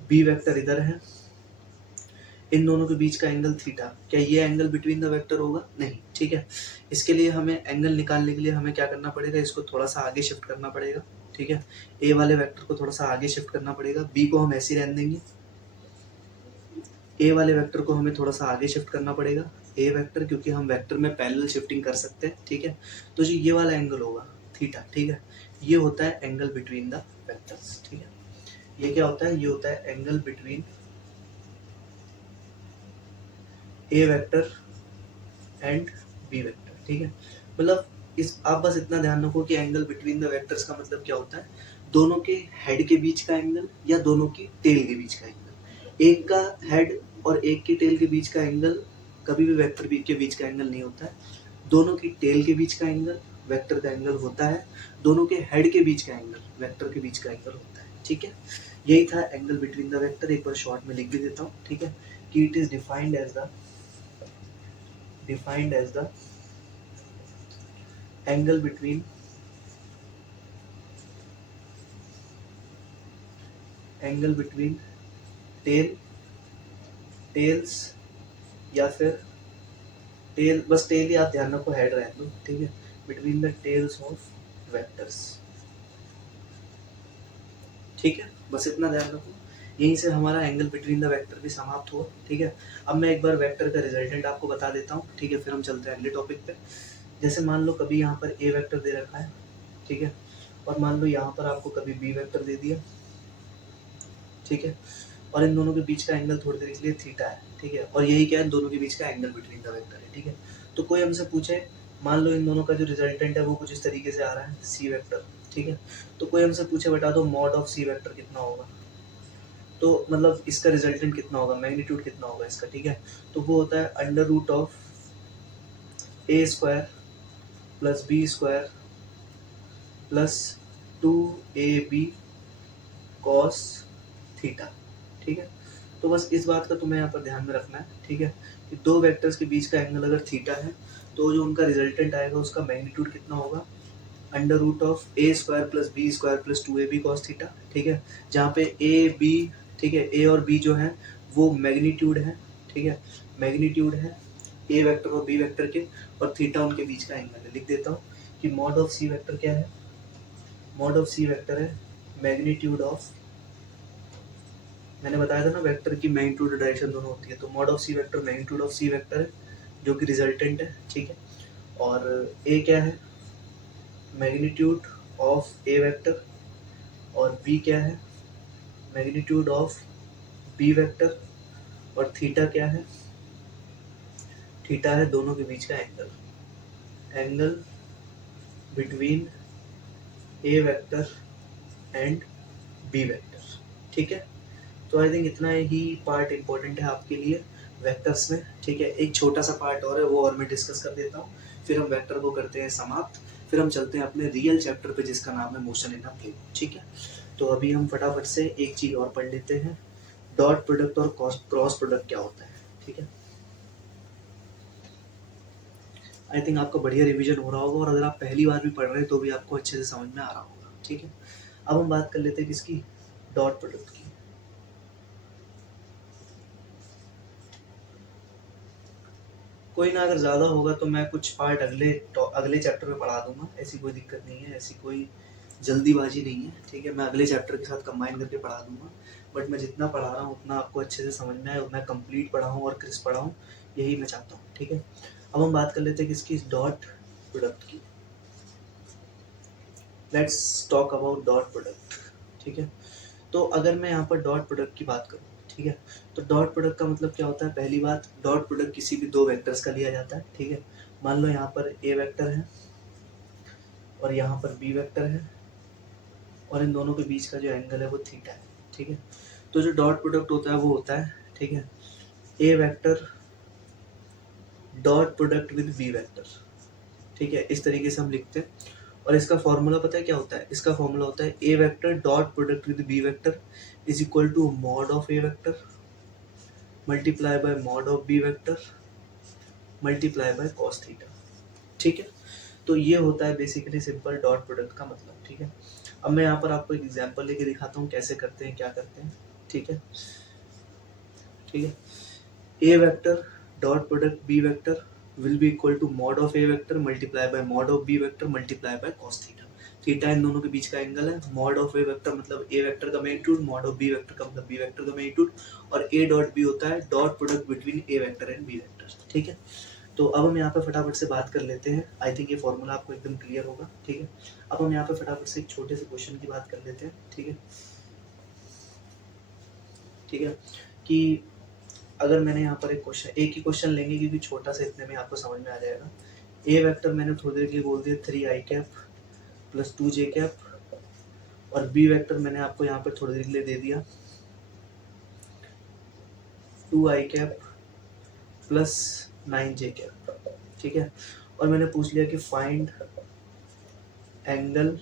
बी वेक्टर इधर है, इन दोनों के बीच का एंगल थीटा, क्या ये एंगल बिटवीन द वेक्टर होगा? नहीं, ठीक है। इसके लिए हमें एंगल निकालने के लिए हमें क्या करना पड़ेगा, इसको थोड़ा सा आगे शिफ्ट करना पड़ेगा, ठीक है। ए वाले वेक्टर को थोड़ा सा आगे शिफ्ट करना पड़ेगा, बी को हम ऐसे ही रहने देंगे, ए वाले वेक्टर को हमें थोड़ा सा आगे शिफ्ट करना पड़ेगा, ए वेक्टर, क्योंकि हम वेक्टर में पैरेलल शिफ्टिंग कर सकते हैं, ठीक है। तो जो ये वाला एंगल होगा थीटा, ठीक है, ये होता है एंगल बिटवीन द वेक्टर्स, ठीक है। ये क्या होता है? ये होता है angle between A vector and B vector, ठीक है। मतलब इस आप बस इतना ध्यान रखो कि एंगल बिटवीन द वेक्टर्स का मतलब क्या होता है, दोनों के हेड के बीच का एंगल या दोनों की टेल के बीच का एंगल। एक का हेड और एक की टेल के बीच का एंगल कभी भी वेक्टर के बीच का एंगल नहीं होता है, दोनों की टेल के बीच का एंगल वेक्टर का एंगल होता है, दोनों के हेड के बीच का एंगल वेक्टर के बीच का एंगल होता है, ठीक है। यही था एंगल बिटवीन द वेक्टर। एक बार शॉर्ट में लिख भी देता हूँ, ठीक है, कि it is defined as the angle between tails या फिर टेल, बस टेल ही आप ध्यान रखो, हेड रहने दो, ठीक है, between the tails of vectors, ठीक है, बस इतना ध्यान रखो। यहीं से हमारा एंगल बिटवीन द वेक्टर भी समाप्त हुआ, ठीक है। अब मैं एक बार वेक्टर का रिजल्टेंट आपको बता देता हूँ, ठीक है, फिर हम चलते हैं अगले टॉपिक पे। जैसे मान लो कभी यहाँ पर ए वेक्टर दे रखा है, ठीक है, और मान लो यहाँ पर आपको कभी बी वेक्टर दे दिया, ठीक है, और इन दोनों के बीच का एंगल थोड़ी देर के लिए थीटा है, ठीक है, और यही क्या है, दोनों के बीच का एंगल बिटवीन द वेक्टर है, ठीक है। तो कोई हमसे पूछे मान लो इन दोनों का जो रिजल्टेंट है वो कुछ इस तरीके से आ रहा है सी वेक्टर, ठीक है। तो कोई हमसे पूछे बता दो मॉड ऑफ सी वेक्टर कितना होगा, तो मतलब इसका रिजल्टेंट कितना होगा, मैग्नीट्यूड कितना होगा इसका, ठीक है। तो वो होता है under root of A square plus B square plus 2ab cos theta, ठीक है। तो बस इस बात का तुम्हें यहाँ पर ध्यान में रखना है, ठीक है, कि दो वेक्टर्स के बीच का एंगल अगर थीटा है तो जो उनका रिजल्टेंट आएगा उसका मैग्नीट्यूड कितना होगा, under root of A square plus B square plus 2ab cos theta, ठीक है। जहाँ पे ए बी, ठीक है, ए और बी जो है वो मैग्नीट्यूड है, ठीक है, मैग्नीट्यूड है ए वेक्टर और बी वेक्टर के, और थीटा उनके बीच का एंगल है। लिख देता हूँ कि मॉड ऑफ सी वेक्टर क्या है, मॉड ऑफ सी वेक्टर है मैग्नीट्यूड ऑफ, मैंने बताया था ना वेक्टर की मैग्नीट्यूड और डायरेक्शन दोनों होती है, तो mod of C vector magnitude of C vector है जो कि रिजल्टेंट है, ठीक है। और ए क्या है, मैग्नीट्यूड ऑफ ए वेक्टर, और बी क्या है, मैग्नीट्यूड ऑफ बी वेक्टर, और थीटा क्या है, थीटा है दोनों के बीच का angle, angle between A vector and B vector, ठीक है। तो आई थिंक इतना ही पार्ट इम्पोर्टेंट है आपके लिए वेक्टर्स में, ठीक है। एक छोटा सा पार्ट और है वो और मैं डिस्कस कर देता हूँ, फिर हम वेक्टर को करते हैं समाप्त, फिर हम चलते हैं अपने रियल चैप्टर पे जिसका नाम है मोशन इन अ प्लेन, ठीक है। तो अभी हम फटाफट से एक चीज़ और पढ़ लेते हैं, डॉट प्रोडक्ट और क्रॉस प्रोडक्ट क्या होता है, ठीक है। आई थिंक आपका बढ़िया रिवीजन हो रहा होगा, और अगर आप पहली बार भी पढ़ रहे हैं तो भी आपको अच्छे से समझ में आ रहा होगा, ठीक है। अब हम बात कर लेते हैं किसकी, डॉट प्रोडक्ट की। कोई ना, अगर ज़्यादा होगा तो मैं कुछ पार्ट अगले चैप्टर में पढ़ा दूंगा, ऐसी कोई दिक्कत नहीं है, ऐसी कोई जल्दीबाजी नहीं है, ठीक है। मैं अगले चैप्टर के साथ कंबाइन करके पढ़ा दूंगा, बट मैं जितना पढ़ा रहा हूँ उतना आपको अच्छे से समझ में आए और मैं कंप्लीट पढ़ाऊँ और क्रिस्प पढ़ाऊँ, यही मैं चाहता हूँ, ठीक है। अब हम बात कर लेते हैं किसकी, डॉट प्रोडक्ट की। Let's talk about dot product, ठीक है। तो अगर मैं यहाँ पर डॉट प्रोडक्ट की बात करूँ, ठीक है, तो डॉट प्रोडक्ट का मतलब क्या होता है, पहली बात डॉट प्रोडक्ट किसी भी दो वेक्टर्स का लिया जाता है, ठीक है। मान लो यहाँ पर ए वेक्टर है और यहाँ पर बी वेक्टर है, और इन दोनों के बीच का जो एंगल है वो थीटा है, ठीक है। तो जो डॉट प्रोडक्ट होता है वो होता है, ठीक है, a vector dot product with b vector, ठीक है, इस तरीके से हम लिखते हैं। और इसका फॉर्मूला पता है क्या होता है, इसका फॉर्मूला होता है a vector dot product with b vector is equal to mod of A vector multiply by mod of B vector multiply by cos theta, ठीक है। तो ये होता है बेसिकली सिंपल डॉट प्रोडक्ट का मतलब, ठीक है। अब मैं यहाँ पर आपको एक एग्जांपल लेके दिखाता हूँ कैसे करते हैं, क्या करते हैं, ठीक है, ठीक है। A vector dot product b vector will be equal to mod of A vector multiply by mod of B vector multiply by cos theta. Theta इन दोनों के बीच का एंगल है, मॉड ऑफ ए वेक्टर मतलब ए वेक्टर का magnitude, mod of B vector का मतलब बी वेक्टर का मैग्नीट्यूड, और ए डॉट बी होता है dot product between A vector and B vector, ठीक है। तो अब हम यहाँ पे फटाफट से बात कर लेते हैं, आई थिंक ये फॉर्मूला आपको एकदम क्लियर होगा, ठीक है। अब हम यहाँ पे फटाफट से एक छोटे से क्वेश्चन की बात कर लेते हैं, ठीक है, ठीक है, कि अगर मैंने यहाँ पर एक क्वेश्चन, एक ही क्वेश्चन लेंगे क्योंकि छोटा सा, इतने में आपको समझ में आ जाएगा। ए वेक्टर मैंने थोड़ी देर के लिए बोल दिया 3i cap plus 2j cap, और बी वेक्टर मैंने आपको यहाँ पर थोड़ी देर के लिए दे दिया 2i cap plus 9j cap, ठीक है। और मैंने पूछ लिया कि find angle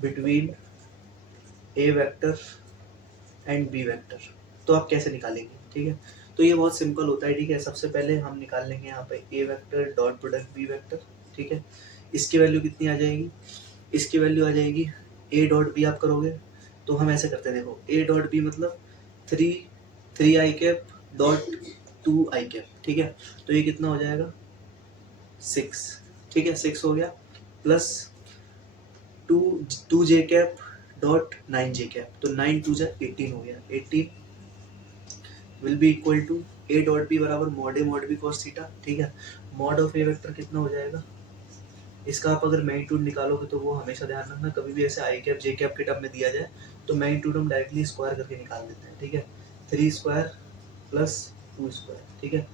between A vector and B vector, तो आप कैसे निकालेंगे, ठीक है। तो ये बहुत सिंपल होता है, ठीक है। सबसे पहले हम निकाल लेंगे यहाँ पे a vector dot product b vector, ठीक है। इसकी वैल्यू कितनी आ जाएगी, इसकी वैल्यू आ जाएगी ए डॉट बी, आप करोगे तो हम ऐसे करते हैं, देखो ए डॉट बी मतलब 3 i cap dot 2 i cap, ठीक है। तो ये कितना हो जाएगा 6, ठीक है, 6 हो गया, प्लस 2 जे कैप डॉट 9 जे कैप, तो 9 2 जा 18 हो गया, 18 will be equal to A dot B बराबर मॉड बी कॉस थीटा, ठीक है। मॉड ऑफ ए वेक्टर कितना हो जाएगा, इसका आप अगर मैग्नीट्यूड निकालोगे तो वो हमेशा ध्यान रखना कभी भी ऐसे आई कैप जे कैप के टर्म में दिया जाए तो मैग्नीट्यूड हम डायरेक्टली स्क्वायर करके निकाल देते हैं, ठीक है। 3 स्क्वायर प्लस 2 स्क्वायर, ठीक है।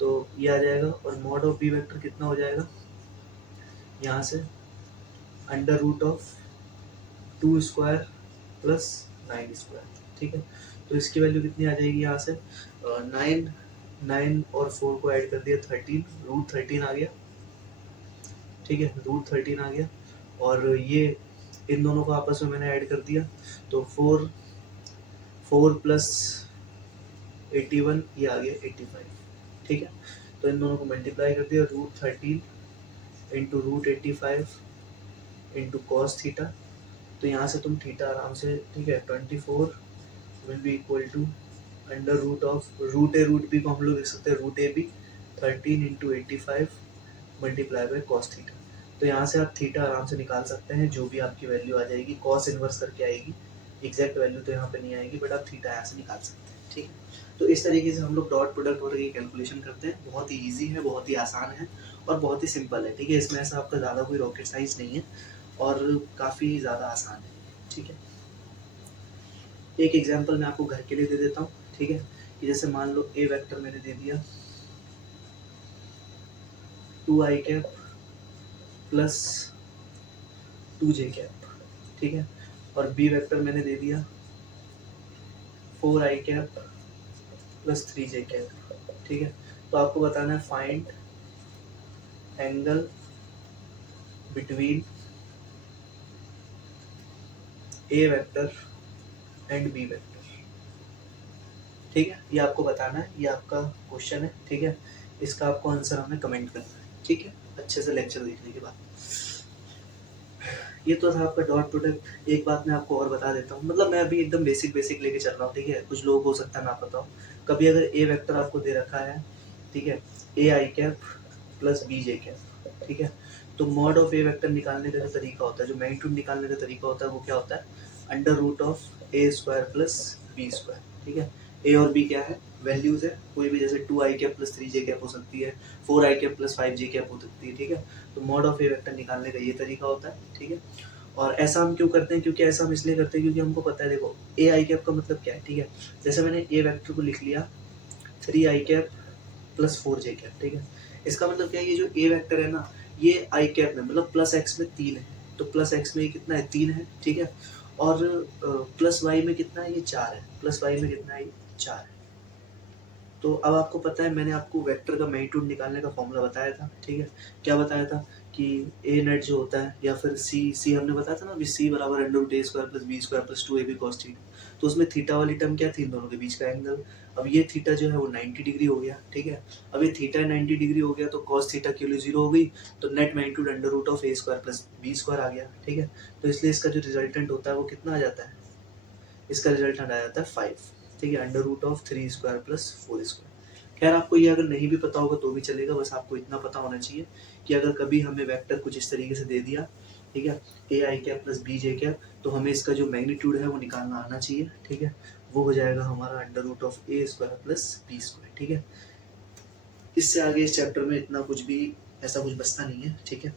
तो ये आ जाएगा, और मॉड ऑफ बी वेक्टर कितना हो जाएगा यहाँ से, under root of 2 square plus 9 square, ठीक है। तो इसकी वैल्यू कितनी आ जाएगी यहाँ से, 9, 9 और 4 को ऐड कर दिया 13, रूट 13 आ गया, ठीक है, रूट 13 आ गया। और ये इन दोनों को आपस में मैंने ऐड कर दिया, तो 4 प्लस 81 ये आ गया 85, ठीक है। तो इन दोनों को मल्टीप्लाई कर दिया, root 13 into root 85 into cos theta. तो यहाँ से तुम थीटा आराम से, ठीक है, 24 will be equal to under root of root A root B को हम लोग लिख सकते हैं root A B 13 into 85 multiply by cos theta. तो यहाँ से आप थीटा आराम से निकाल सकते हैं, जो भी आपकी वैल्यू आ जाएगी कॉस इनवर्स करके आएगी, एग्जैक्ट वैल्यू तो यहाँ पे नहीं आएगी, बट आप थीटा यहाँ से निकाल सकते हैं, ठीक है। तो इस तरीके से हम लोग डॉट प्रोडक्ट वगैरह की कैलकुलेशन करते हैं, बहुत ही ईजी है, बहुत ही आसान है और बहुत ही सिंपल है, ठीक है। इसमें ऐसा आपका ज़्यादा कोई रॉकेट साइंस नहीं है और काफ़ी ज़्यादा आसान है, ठीक है। एक एग्जांपल मैं आपको घर के लिए दे देता हूँ, ठीक है, कि जैसे मान लो ए वेक्टर मैंने दे दिया 2i cap plus 2j cap, ठीक है, और बी वेक्टर मैंने दे दिया 4i cap plus 3j cap, ठीक है। तो आपको बताना है find angle between A vector and B vector, ठीक है। ये आपको बताना है, ये आपका क्वेश्चन है, ठीक है। इसका आपको आंसर हमें कमेंट करना है, ठीक है, अच्छे से लेक्चर देखने के बाद। ये तो था आपका डॉट प्रोडक्ट। एक बात मैं आपको और बता देता हूँ, मतलब मैं अभी एकदम बेसिक बेसिक लेके चल रहा हूँ, ठीक है। कुछ लोगों को हो सकता है ना पता हो, कभी अगर ए वेक्टर आपको दे रखा है, ठीक है, a i cap plus b j cap, ठीक है, तो मॉड ऑफ ए वेक्टर निकालने का जो तरीका होता है, जो मैग्नीट्यूड निकालने का तरीका होता है, वो क्या होता है, under root of A square plus B square, ठीक है। ए और बी क्या है, वैल्यूज है, कोई भी, जैसे 2i cap plus 3j cap हो सकती है, 4i cap plus 5j cap हो सकती है, ठीक है। तो मॉड ऑफ ए वेक्टर निकालने का ये तरीका होता है, ठीक है। और ऐसा हम क्यों करते हैं, क्योंकि ऐसा हम इसलिए करते हैं क्योंकि हमको पता है, देखो ए आई कैप का मतलब क्या है, ठीक है। जैसे मैंने ए वेक्टर को लिख लिया 3i cap plus 4j cap, ठीक है। इसका मतलब क्या है, ये जो ए वेक्टर है ना, ये आई कैप में मतलब प्लस एक्स में 3 है, तो प्लस एक्स में ये कितना है, 3 है, ठीक है। और प्लस वाई में कितना है, ये 4 है, प्लस वाई में कितना है, ये 4 है। तो अब आपको पता है, मैंने आपको वेक्टर का मैग्नीट्यूड निकालने का फॉर्मूला बताया था, ठीक है। क्या बताया था कि ए नेट जो होता है, या फिर सी हमने बताया था ना, अभी सी बराबर under root a square plus B square plus 2ab cos theta. तो उसमें थीटा वाली टर्म क्या थी, इन दोनों के बीच का एंगल। अब ये थीटा जो है वो 90 डिग्री हो गया, ठीक है। अब ये थीटा 90 डिग्री हो गया, तो कॉस थीटा की वैल्यू 0 हो गई, तो net magnitude under root of A square plus B square आ गया, ठीक है। तो इसलिए इसका जो रिजल्टेंट होता है वो कितना आ जाता है, इसका रिजल्टेंट आ जाता है 5, ठीक है, under root of 3 square plus 4 square. खैर आपको ये अगर नहीं भी पता होगा तो भी चलेगा, बस आपको इतना पता होना चाहिए कि अगर कभी हमें वेक्टर कुछ इस तरीके से दे दिया, ठीक है, a i cap plus b j cap, तो हमें इसका जो मैग्नीट्यूड है वो निकालना आना चाहिए, ठीक है। वो हो जाएगा हमारा under root of A square plus B square, ठीक है। इससे आगे इस चैप्टर में इतना कुछ भी ऐसा कुछ बचता नहीं है, ठीक है।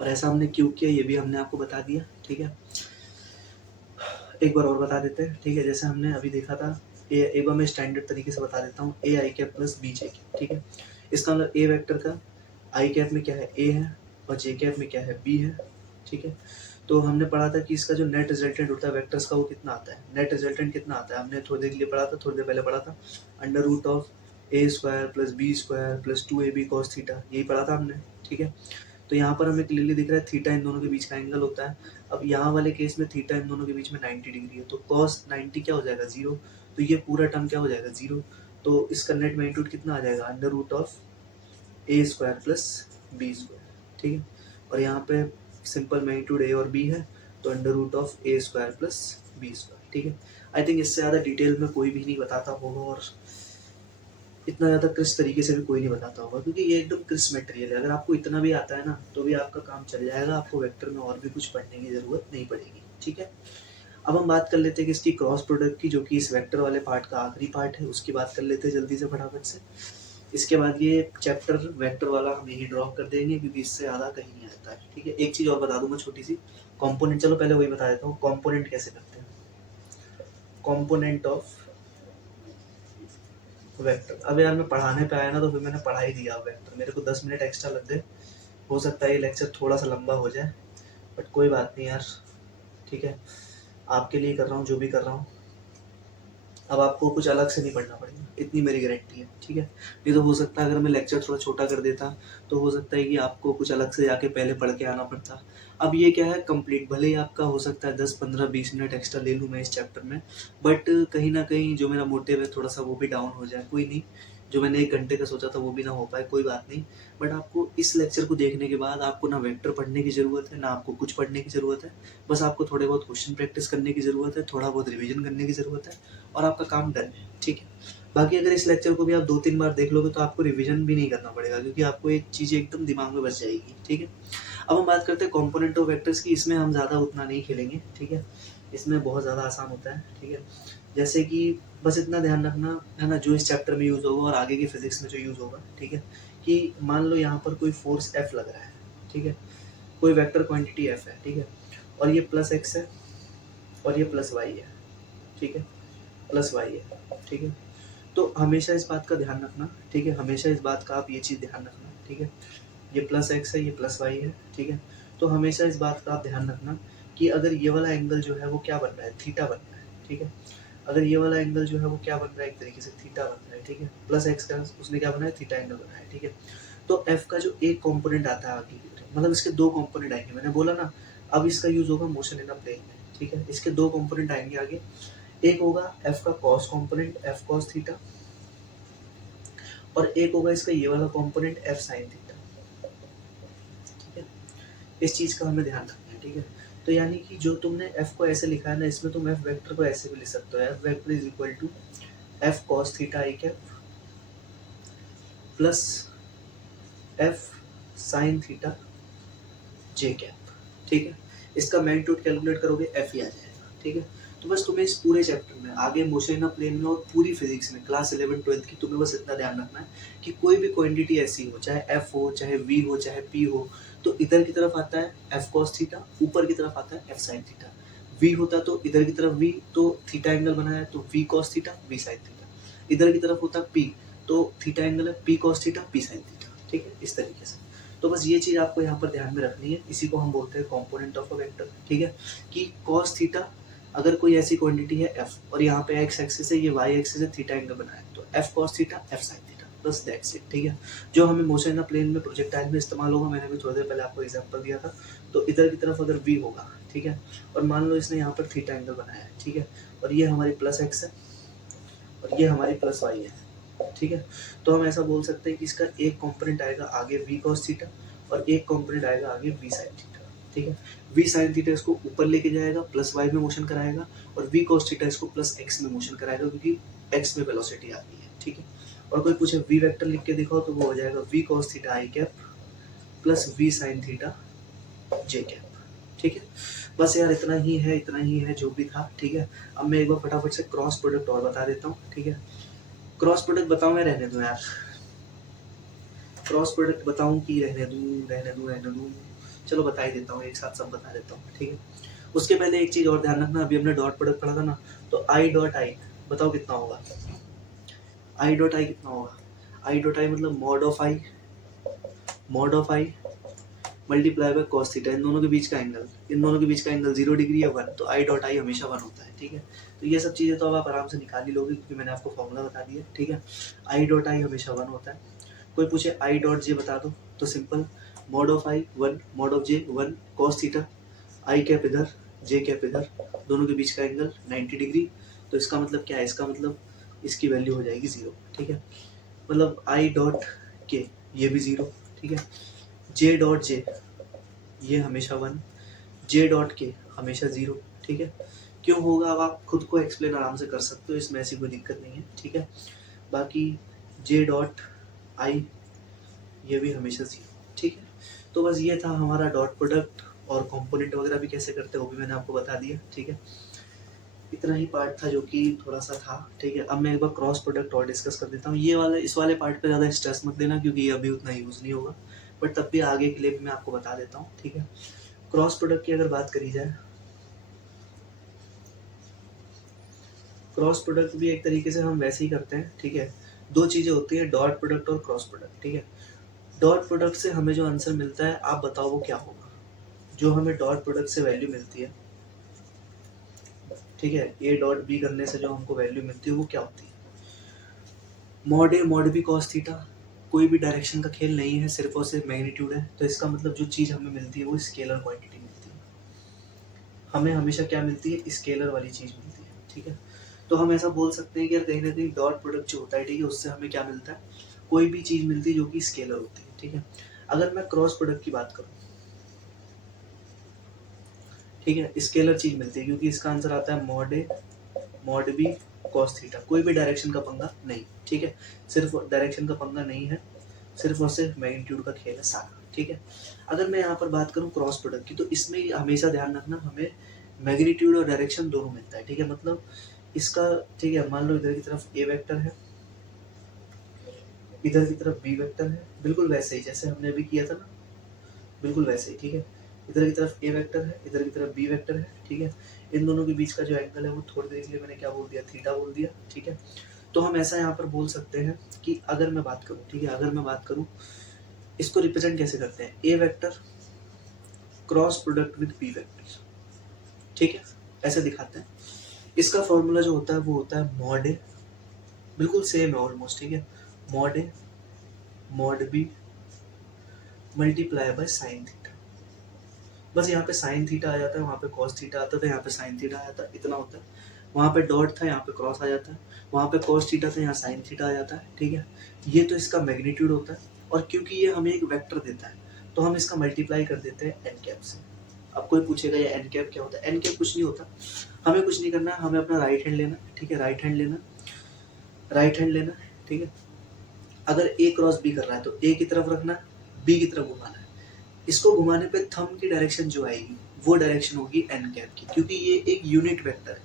और ऐसा हमने क्यों किया ये भी हमने आपको बता दिया, ठीक है। एक बार और बता देते हैं, ठीक है। जैसे हमने अभी देखा था, एक बार मैं स्टैंडर्ड तरीके से बता देता हूँ, a i cap plus b j cap, ठीक है। इसका मतलब ए वेक्टर का आई कैप में क्या है, ए है, और जे कैप में क्या है, बी है, ठीक है। तो हमने पढ़ा था कि इसका जो नेट रिजल्टेंट होता है वेक्टर्स का वो कितना आता है, नेट रिजल्टेंट कितना आता है, हमने थोड़ी देर के लिए पढ़ा था, थोड़ी देर पहले पढ़ा था, under root of A square plus B square plus 2ab cos theta, यही पढ़ा था हमने, ठीक है। तो यहाँ पर हमें क्लियरली दिख रहा है थीटा इन दोनों के बीच का एंगल होता है। अब यहाँ वाले केस में थीटा इन दोनों के बीच में 90 डिग्री है, तो कॉस 90 क्या हो जाएगा, 0, तो ये पूरा टर्म क्या हो जाएगा, 0। तो इसका नेट मैग्नीट्यूड कितना आ जाएगा, under root of A square plus B square, ठीक है। और यहाँ पे सिंपल मैग्नीट्यूड ए और बी है, तो under root of A square plus B square, ठीक है। आई थिंक इससे ज़्यादा डिटेल में कोई भी नहीं बताता होगा, और इतना ज़्यादा क्रिस्प तरीके से भी कोई नहीं बताता होगा, क्योंकि ये एकदम क्रिस्प मटेरियल है। अगर आपको इतना भी आता है ना, तो भी आपका काम चल जाएगा, आपको वेक्टर में और भी कुछ पढ़ने की ज़रूरत नहीं पड़ेगी, ठीक है। अब हम बात कर लेते हैं कि इसकी क्रॉस प्रोडक्ट की, जो कि इस वेक्टर वाले पार्ट का आखिरी पार्ट है, उसकी बात कर लेते हैं जल्दी से फटाफट से। इसके बाद ये चैप्टर वेक्टर वाला हम यही ड्रॉप कर देंगे, क्योंकि इससे ज़्यादा कहीं नहीं आता है, ठीक है। एक चीज़ और बता दूँ मैं छोटी सी, कॉम्पोनेंट, चलो पहले वही बता देता हूँ, कॉम्पोनेंट कैसे करते हैं। Component of vector. अब यार मैं पढ़ाने पे आया ना तो फिर मैंने पढ़ा ही दिया वेक्टर, मेरे को 10 मिनट एक्स्ट्रा लग गए। हो सकता है ये लेक्चर थोड़ा सा लंबा हो जाए, बट कोई बात नहीं यार, ठीक है, आपके लिए कर रहा हूँ जो भी कर रहा हूँ। अब आपको कुछ अलग से नहीं पढ़ना पड़ेगा, इतनी मेरी गारंटी है, ठीक है। नहीं तो हो सकता है अगर मैं लेक्चर थोड़ा छोटा कर देता तो हो सकता है कि आपको कुछ अलग से जाके पहले पढ़ के आना पड़ता। अब ये क्या है, कंप्लीट भले ही आपका हो सकता है 10-15-20 मिनट एक्स्ट्रा ले लूँ मैं इस चैप्टर में, बट कहीं ना कहीं जो मेरा मोटिव है थोड़ा सा वो भी डाउन हो जाए, कोई नहीं। जो मैंने 1 घंटे का सोचा था वो भी ना हो पाए, कोई बात नहीं। बट आपको इस लेक्चर को देखने के बाद आपको ना वेक्टर पढ़ने की ज़रूरत है, ना आपको कुछ पढ़ने की ज़रूरत है। बस आपको थोड़े बहुत क्वेश्चन प्रैक्टिस करने की ज़रूरत है, थोड़ा बहुत रिवीजन करने की ज़रूरत है, और आपका काम डन है, ठीक है। बाकी अगर इस लेक्चर को भी आप 2-3 बार देख लोगे तो आपको रिवीजन भी नहीं करना पड़ेगा, क्योंकि आपको एक चीज़ एकदम दिमाग में बस जाएगी, ठीक है। अब हम बात करते हैं कंपोनेंट ऑफ वेक्टर्स की। इसमें हम ज़्यादा उतना नहीं खेलेंगे, ठीक है। इसमें बहुत ज़्यादा आसान होता है, ठीक है। जैसे कि बस इतना ध्यान रखना है ना, जो इस चैप्टर में यूज़ होगा और आगे की फिजिक्स में जो यूज़ होगा, ठीक है, कि मान लो यहाँ पर कोई फोर्स एफ लग रहा है, ठीक है, कोई वेक्टर क्वांटिटी एफ है, ठीक है, और ये प्लस एक्स है और ये प्लस वाई है, ठीक है, प्लस वाई है, ठीक है। तो हमेशा इस बात का ध्यान रखना, ठीक है, हमेशा इस बात का आप ये चीज़ ध्यान रखना, ठीक है। ये प्लस एक्स है, ये प्लस वाई है, ठीक है। तो हमेशा इस बात का आप ध्यान रखना कि अगर ये वाला एंगल जो है वो क्या बन रहा है, थीटा बन रहा है, ठीक है। अगर ये वाला एंगल जो है वो क्या बन रहा है, एक तरीके से थीटा बन रहा है, ठीक है। प्लस एक्स का उसने क्या बनाया, थीटा एंगल बनाया है, ठीक है। तो एफ का जो एक कॉम्पोनेंट आता है आगे की तरफ, मतलब इसके दो कॉम्पोनेंट आएंगे, मैंने बोला ना, अब इसका यूज होगा मोशन इन अ प्लेन में, ठीक है। इसके दो कॉम्पोनेंट आएंगे आगे, एक होगा एफ का cos component, F cos theta, और एक होगा इसका ये वाला कॉम्पोनेंट एफ साइन थीटा, ठीक है। इस चीज का हमें ध्यान रखना है, ठीक है। तो यानी कि जो तुमने एफ को ऐसे लिखा है ना, इसमें तुम एफ वेक्टर को ऐसे भी लिख सकते हो, F vector is equal to F cos theta I cap plus F sine theta J cap, ठीक है। इसका मैग्नीट्यूड कैलकुलेट करोगे एफ ही आ जाएगा, ठीक है। तो बस तुम्हें इस पूरे चैप्टर में आगे मोशन इन अ प्लेन में और पूरी फिजिक्स में क्लास 11-12 की तुम्हें बस इतना ध्यान रखना है कि कोई भी क्वांटिटी ऐसी हो, चाहे एफ हो, चाहे वी हो, चाहे पी हो, तो इधर की तरफ आता है एफ कॉस थीटा, ऊपर की तरफ आता है एफ साइन थीटा। वी होता तो इधर की तरफ वी, तो थीटा एंगल बनाया तो V cos theta V sine theta. इधर की तरफ होता पी, तो थीटा एंगल है P cos theta P sine theta, ठीक है, इस तरीके से। तो बस ये चीज आपको यहाँ पर ध्यान में रखनी है, इसी को हम बोलते हैं कंपोनेंट ऑफ अ वेक्टर, ठीक है। कि cos थीटा अगर कोई ऐसी क्वांटिटी है f और यहाँ पे x एक्सिस है, ये y एक्सिस है, थीटा एंगल बनाया तो f cos theta f sin theta, बस दैट्स इट, ठीक है। जो हमें मोशन इन प्लेन में प्रोजेक्टाइल में इस्तेमाल होगा, मैंने भी थोड़ी देर पहले आपको एग्जांपल दिया था। तो इधर की तरफ अगर v होगा, ठीक है, और मान लो इसने यहाँ पर थीटा एंगल बनाया है, ठीक है, और ये हमारी प्लस x है और ये हमारी प्लस y है, ठीक है। तो हम ऐसा बोल सकते हैं कि इसका एक कंपोनेंट आएगा आगे v cos थीटा और एक कंपोनेंट आएगा आगे v sin थीटा, ठीक है। v sin थीटा इसको ऊपर लेके जाएगा, प्लस y में मोशन कराएगा, और v cos थीटा इसको प्लस x में मोशन कराएगा, क्योंकि x में वेलोसिटी आ गई है, ठीक है। और कोई पूछे v वेक्टर लिख के दिखाओ तो वो हो जाएगा v cos थीटा आई cap plus v sin theta जे कैप, ठीक है। बस यार इतना ही है, इतना ही है जो भी था, ठीक है। अब मैं एक बार फटाफट से क्रॉस प्रोडक्ट और बता देता हूँ, ठीक है। क्रॉस प्रोडक्ट बताऊं या रहने दूं यार, क्रॉस प्रोडक्ट बताऊं कि रहने दूं, चलो बता ही देता हूँ, एक साथ सब बता देता हूँ, ठीक है। उसके पहले एक चीज और ध्यान रखना, अभी हमने डॉट प्रोडक्ट पढ़ा था ना, तो आई डॉट आई बताओ कितना होगा, आई डॉट आई कितना होगा, आई डॉट आई मतलब mod of i multiply by cos theta, इन दोनों के बीच का एंगल, इन दोनों के बीच का एंगल 0 डिग्री या 1, तो आई डॉट आई हमेशा 1 होता है, ठीक है। तो ये सब चीज़ें तो अब आप आराम से निकाल ही लोगे, क्योंकि मैंने आपको फॉर्मूला बता दिया, ठीक है। आई डॉट आई हमेशा 1 होता है। कोई पूछे आई डॉट जे बता दो, तो simple, mod of I 1, mod of J 1, cos theta, I cap इधर, जे कैप इधर, दोनों के बीच का एंगल 90 डिग्री। तो इसका मतलब क्या है, इसका मतलब इसकी वैल्यू हो जाएगी 0, ठीक है। मतलब आई डॉट के ये भी 0, ठीक है। जे डॉट जे ये हमेशा 1, जे डॉट के हमेशा 0, ठीक है। क्यों होगा अब आप खुद को एक्सप्लेन आराम से कर सकते हो, इसमें ऐसी कोई दिक्कत नहीं है, ठीक है। बाकी जे डॉट आई ये भी हमेशा 0, ठीक है। तो बस ये था हमारा डॉट प्रोडक्ट, और कंपोनेंट वगैरह भी कैसे करते हैं वो भी मैंने आपको बता दिया, ठीक है। इतना ही पार्ट था जो कि थोड़ा सा था, ठीक है। अब मैं एक बार क्रॉस प्रोडक्ट और डिस्कस कर देता हूँ, ये वाले इस वाले पार्ट पे ज़्यादा स्ट्रेस मत देना, क्योंकि ये अभी उतना यूज़ नहीं होगा, बट तब भी आगे के लिए भी मैं आपको बता देता हूँ, ठीक है। क्रॉस प्रोडक्ट की अगर बात करी जाए, क्रॉस प्रोडक्ट भी एक तरीके से हम वैसे ही करते हैं, ठीक है। दो चीज़ें होती हैं, डॉट प्रोडक्ट और क्रॉस प्रोडक्ट, ठीक है। डॉट प्रोडक्ट से हमें जो आंसर मिलता है, आप बताओ वो क्या होगा। जो हमें डॉट प्रोडक्ट से वैल्यू मिलती है, ठीक है, ए डॉट बी करने से जो हमको वैल्यू मिलती है वो क्या होती है, मॉड ए मॉड बी कॉस थीटा। कोई भी डायरेक्शन का खेल नहीं है, सिर्फ और सिर्फ मैग्नीट्यूड है। तो इसका मतलब जो चीज़ हमें मिलती है वो स्केलर क्वांटिटी मिलती है। हमें हमेशा क्या मिलती है, स्केलर वाली चीज़ मिलती है, ठीक है। तो हम ऐसा बोल सकते हैं कि यार कहीं ना कहीं डॉट प्रोडक्ट जो होता है, ठीक है, उससे हमें क्या मिलता है, कोई भी चीज़ मिलती है जो कि स्केलर होती है, ठीक है। अगर मैं क्रॉस प्रोडक्ट की बात करूँ, ठीक है, स्केलर चीज़ मिलती है, क्योंकि इसका आंसर आता है मॉड ए मॉड बी कॉस थीटा। कोई भी डायरेक्शन का पंगा नहीं, ठीक है, सिर्फ डायरेक्शन का पंगा नहीं है, सिर्फ और सिर्फ मैग्नीट्यूड का खेल है सारा, ठीक है। अगर मैं यहाँ पर बात करूँ क्रॉस प्रोडक्ट की, तो इसमें हमेशा ध्यान रखना, हमें मैग्नीट्यूड और डायरेक्शन दोनों मिलता है, ठीक है। मतलब इसका, ठीक है, मान लो इधर की तरफ ए वेक्टर है, इधर की तरफ बी वेक्टर है, बिल्कुल वैसे ही जैसे हमने अभी किया था ना, बिल्कुल वैसे ही, ठीक है। इधर की तरफ ए वेक्टर है, इधर की तरफ बी वेक्टर है, ठीक है। इन दोनों के बीच का जो एंगल है वो थोड़ी देर के लिए मैंने क्या बोल दिया, थीटा बोल दिया, ठीक है। तो हम ऐसा यहाँ पर बोल सकते हैं कि अगर मैं बात करूँ, ठीक है, अगर मैं बात करूँ, इसको रिप्रेजेंट कैसे करते हैं, a vector cross product with b vector, ठीक है, ऐसे दिखाते हैं। इसका फॉर्मूला जो होता है वो होता है मॉड ए, बिल्कुल सेम है ऑलमोस्ट, ठीक है, mod A mod B multiply by sine theta. बस यहाँ पे साइन थीटा आ जाता है, वहाँ पे कॉस थीटा आता था, यहाँ पे साइन थीटा आ जाता है, इतना होता है। वहाँ पे डॉट था, यहाँ पे क्रॉस आ जाता है, वहाँ पे कॉस थीटा था, यहाँ साइन थीटा आ जाता है, ठीक है। ये तो इसका मैग्नीट्यूड होता है, और क्योंकि ये हमें एक वेक्टर देता है तो हम इसका मल्टीप्लाई कर देते हैं एन कैप से। अब कोई पूछेगा ये एन कैप क्या होता है, एन कैप कुछ नहीं होता, हमें कुछ नहीं करना है, हमें अपना राइट हैंड लेना, ठीक है, राइट हैंड लेना, राइट हैंड लेना, ठीक है। अगर ए क्रॉस बी कर रहा है तो ए की तरफ रखना, बी की तरफ घुमाना है। इसको घुमाने पे थंब की डायरेक्शन जो आएगी वो डायरेक्शन होगी एन कैप की, क्योंकि ये एक यूनिट वेक्टर है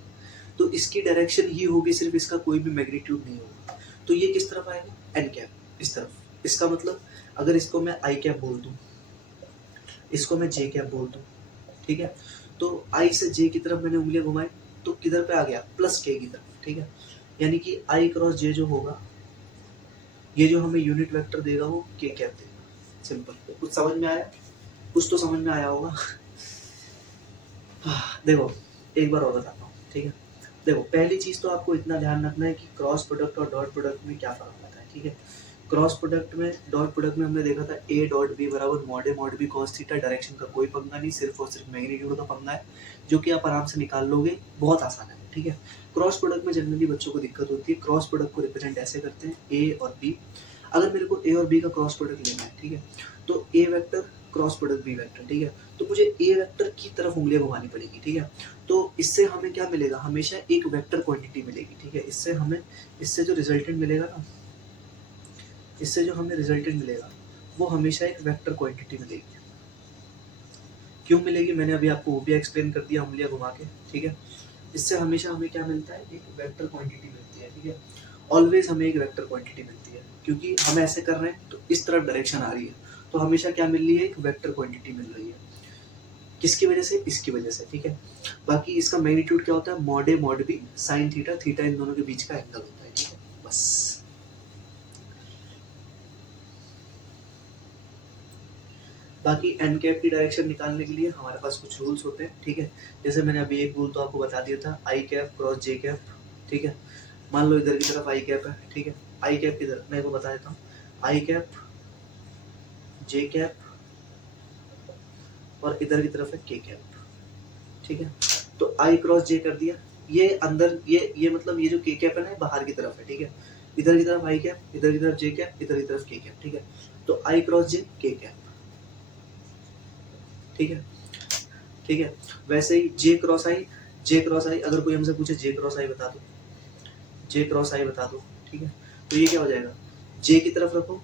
तो इसकी डायरेक्शन ही होगी, सिर्फ इसका कोई भी मैग्नीट्यूड नहीं होगा। तो ये किस तरफ आएगा, एन कैप, इस तरफ। इसका मतलब अगर इसको मैं आई कैप बोल दूं, इसको मैं जे कैप बोल दूं, ठीक है, तो आई से जे की तरफ मैंने उंगलियां घुमाई तो किधर पे आ गया, प्लस के की तरफ, ठीक है। यानी कि आई क्रॉस जे जो होगा, ये जो हमें यूनिट वेक्टर देगा वो के कैप देगा। सिंपल, कुछ समझ में आया, कुछ तो समझ में आया होगा। देखो एक बार और बताता हूँ, ठीक है। देखो पहली चीज तो आपको इतना ध्यान रखना है कि क्रॉस प्रोडक्ट और डॉट प्रोडक्ट में क्या फर्क होता है, ठीक है। क्रॉस प्रोडक्ट में, डॉट प्रोडक्ट में हमने देखा था ए डॉट बी बराबर mod B cos theta, direction का कोई पंगा नहीं, सिर्फ और सिर्फ मैग्नीट्यूड का पंगा है, जो कि आप आराम से निकाल लोगे, बहुत आसान है, ठीक है। क्रॉस प्रोडक्ट में जनरली बच्चों को दिक्कत होती है, क्रॉस प्रोडक्ट को रिप्रेजेंट ऐसे करते हैं ए और बी। अगर मेरे को ए और बी का क्रॉस प्रोडक्ट लेना है, ठीक है, तो a vector cross product b vector, ठीक है, तो मुझे ए वेक्टर की तरफ उंगलियां घुमानी पड़ेगी, ठीक है। तो इससे हमें क्या मिलेगा, हमेशा एक वेक्टर क्वांटिटी मिलेगी, ठीक है। इससे हमें, इससे जो रिजल्टेंट मिलेगा ना, इससे जो हमें रिजल्टेंट मिलेगा वो हमेशा एक वेक्टर क्वांटिटी मिलेगी। क्यों मिलेगी, मैंने अभी आपको वो भी एक्सप्लेन कर दिया उंगलियां घुमा के, ठीक है। इससे हमेशा हमें क्या मिलता है, एक वेक्टर क्वांटिटी मिलती है, ठीक है। ऑलवेज हमें एक वेक्टर क्वांटिटी मिलती है, क्योंकि हम ऐसे कर रहे हैं तो इस तरफ डायरेक्शन आ रही है, तो हमेशा क्या मिल रही है, एक वेक्टर क्वांटिटी मिल रही है। किसकी वजह से, इसकी वजह से, ठीक है। बाकी इसका मैग्नीट्यूड क्या होता है, मॉड ए mod b sine theta, theta इन दोनों के बीच का एंगल होता है, ठीक है, बस। बाकी एन कैप की डायरेक्शन निकालने के लिए हमारे पास कुछ रूल्स होते हैं, ठीक है। जैसे मैंने अभी एक रूल तो आपको बता दिया था, आई कैप क्रॉस जे कैप, ठीक है। मान लो इधर की तरफ आई कैप है, ठीक है, आई कैप किधर, मैं को बता देता हूँ, आई कैप जे कैप और इधर की तरफ है के कैप, ठीक है। तो आई क्रॉस जे कर दिया, ये अंदर, ये मतलब ये जो के कैप है ना, बाहर की तरफ है, ठीक है। इधर की तरफ आई कैप, इधर की तरफ जे कैप, इधर की तरफ के कैप, ठीक है। तो आई क्रॉस जे के कैप, ठीक है, ठीक है। वैसे ही जे क्रॉस आई, जे क्रॉस आई, अगर कोई हमसे पूछे जे क्रॉस आई बता दो, जे क्रॉस आई बता दो, ठीक है, तो ये क्या हो जाएगा, जे की तरफ रखो,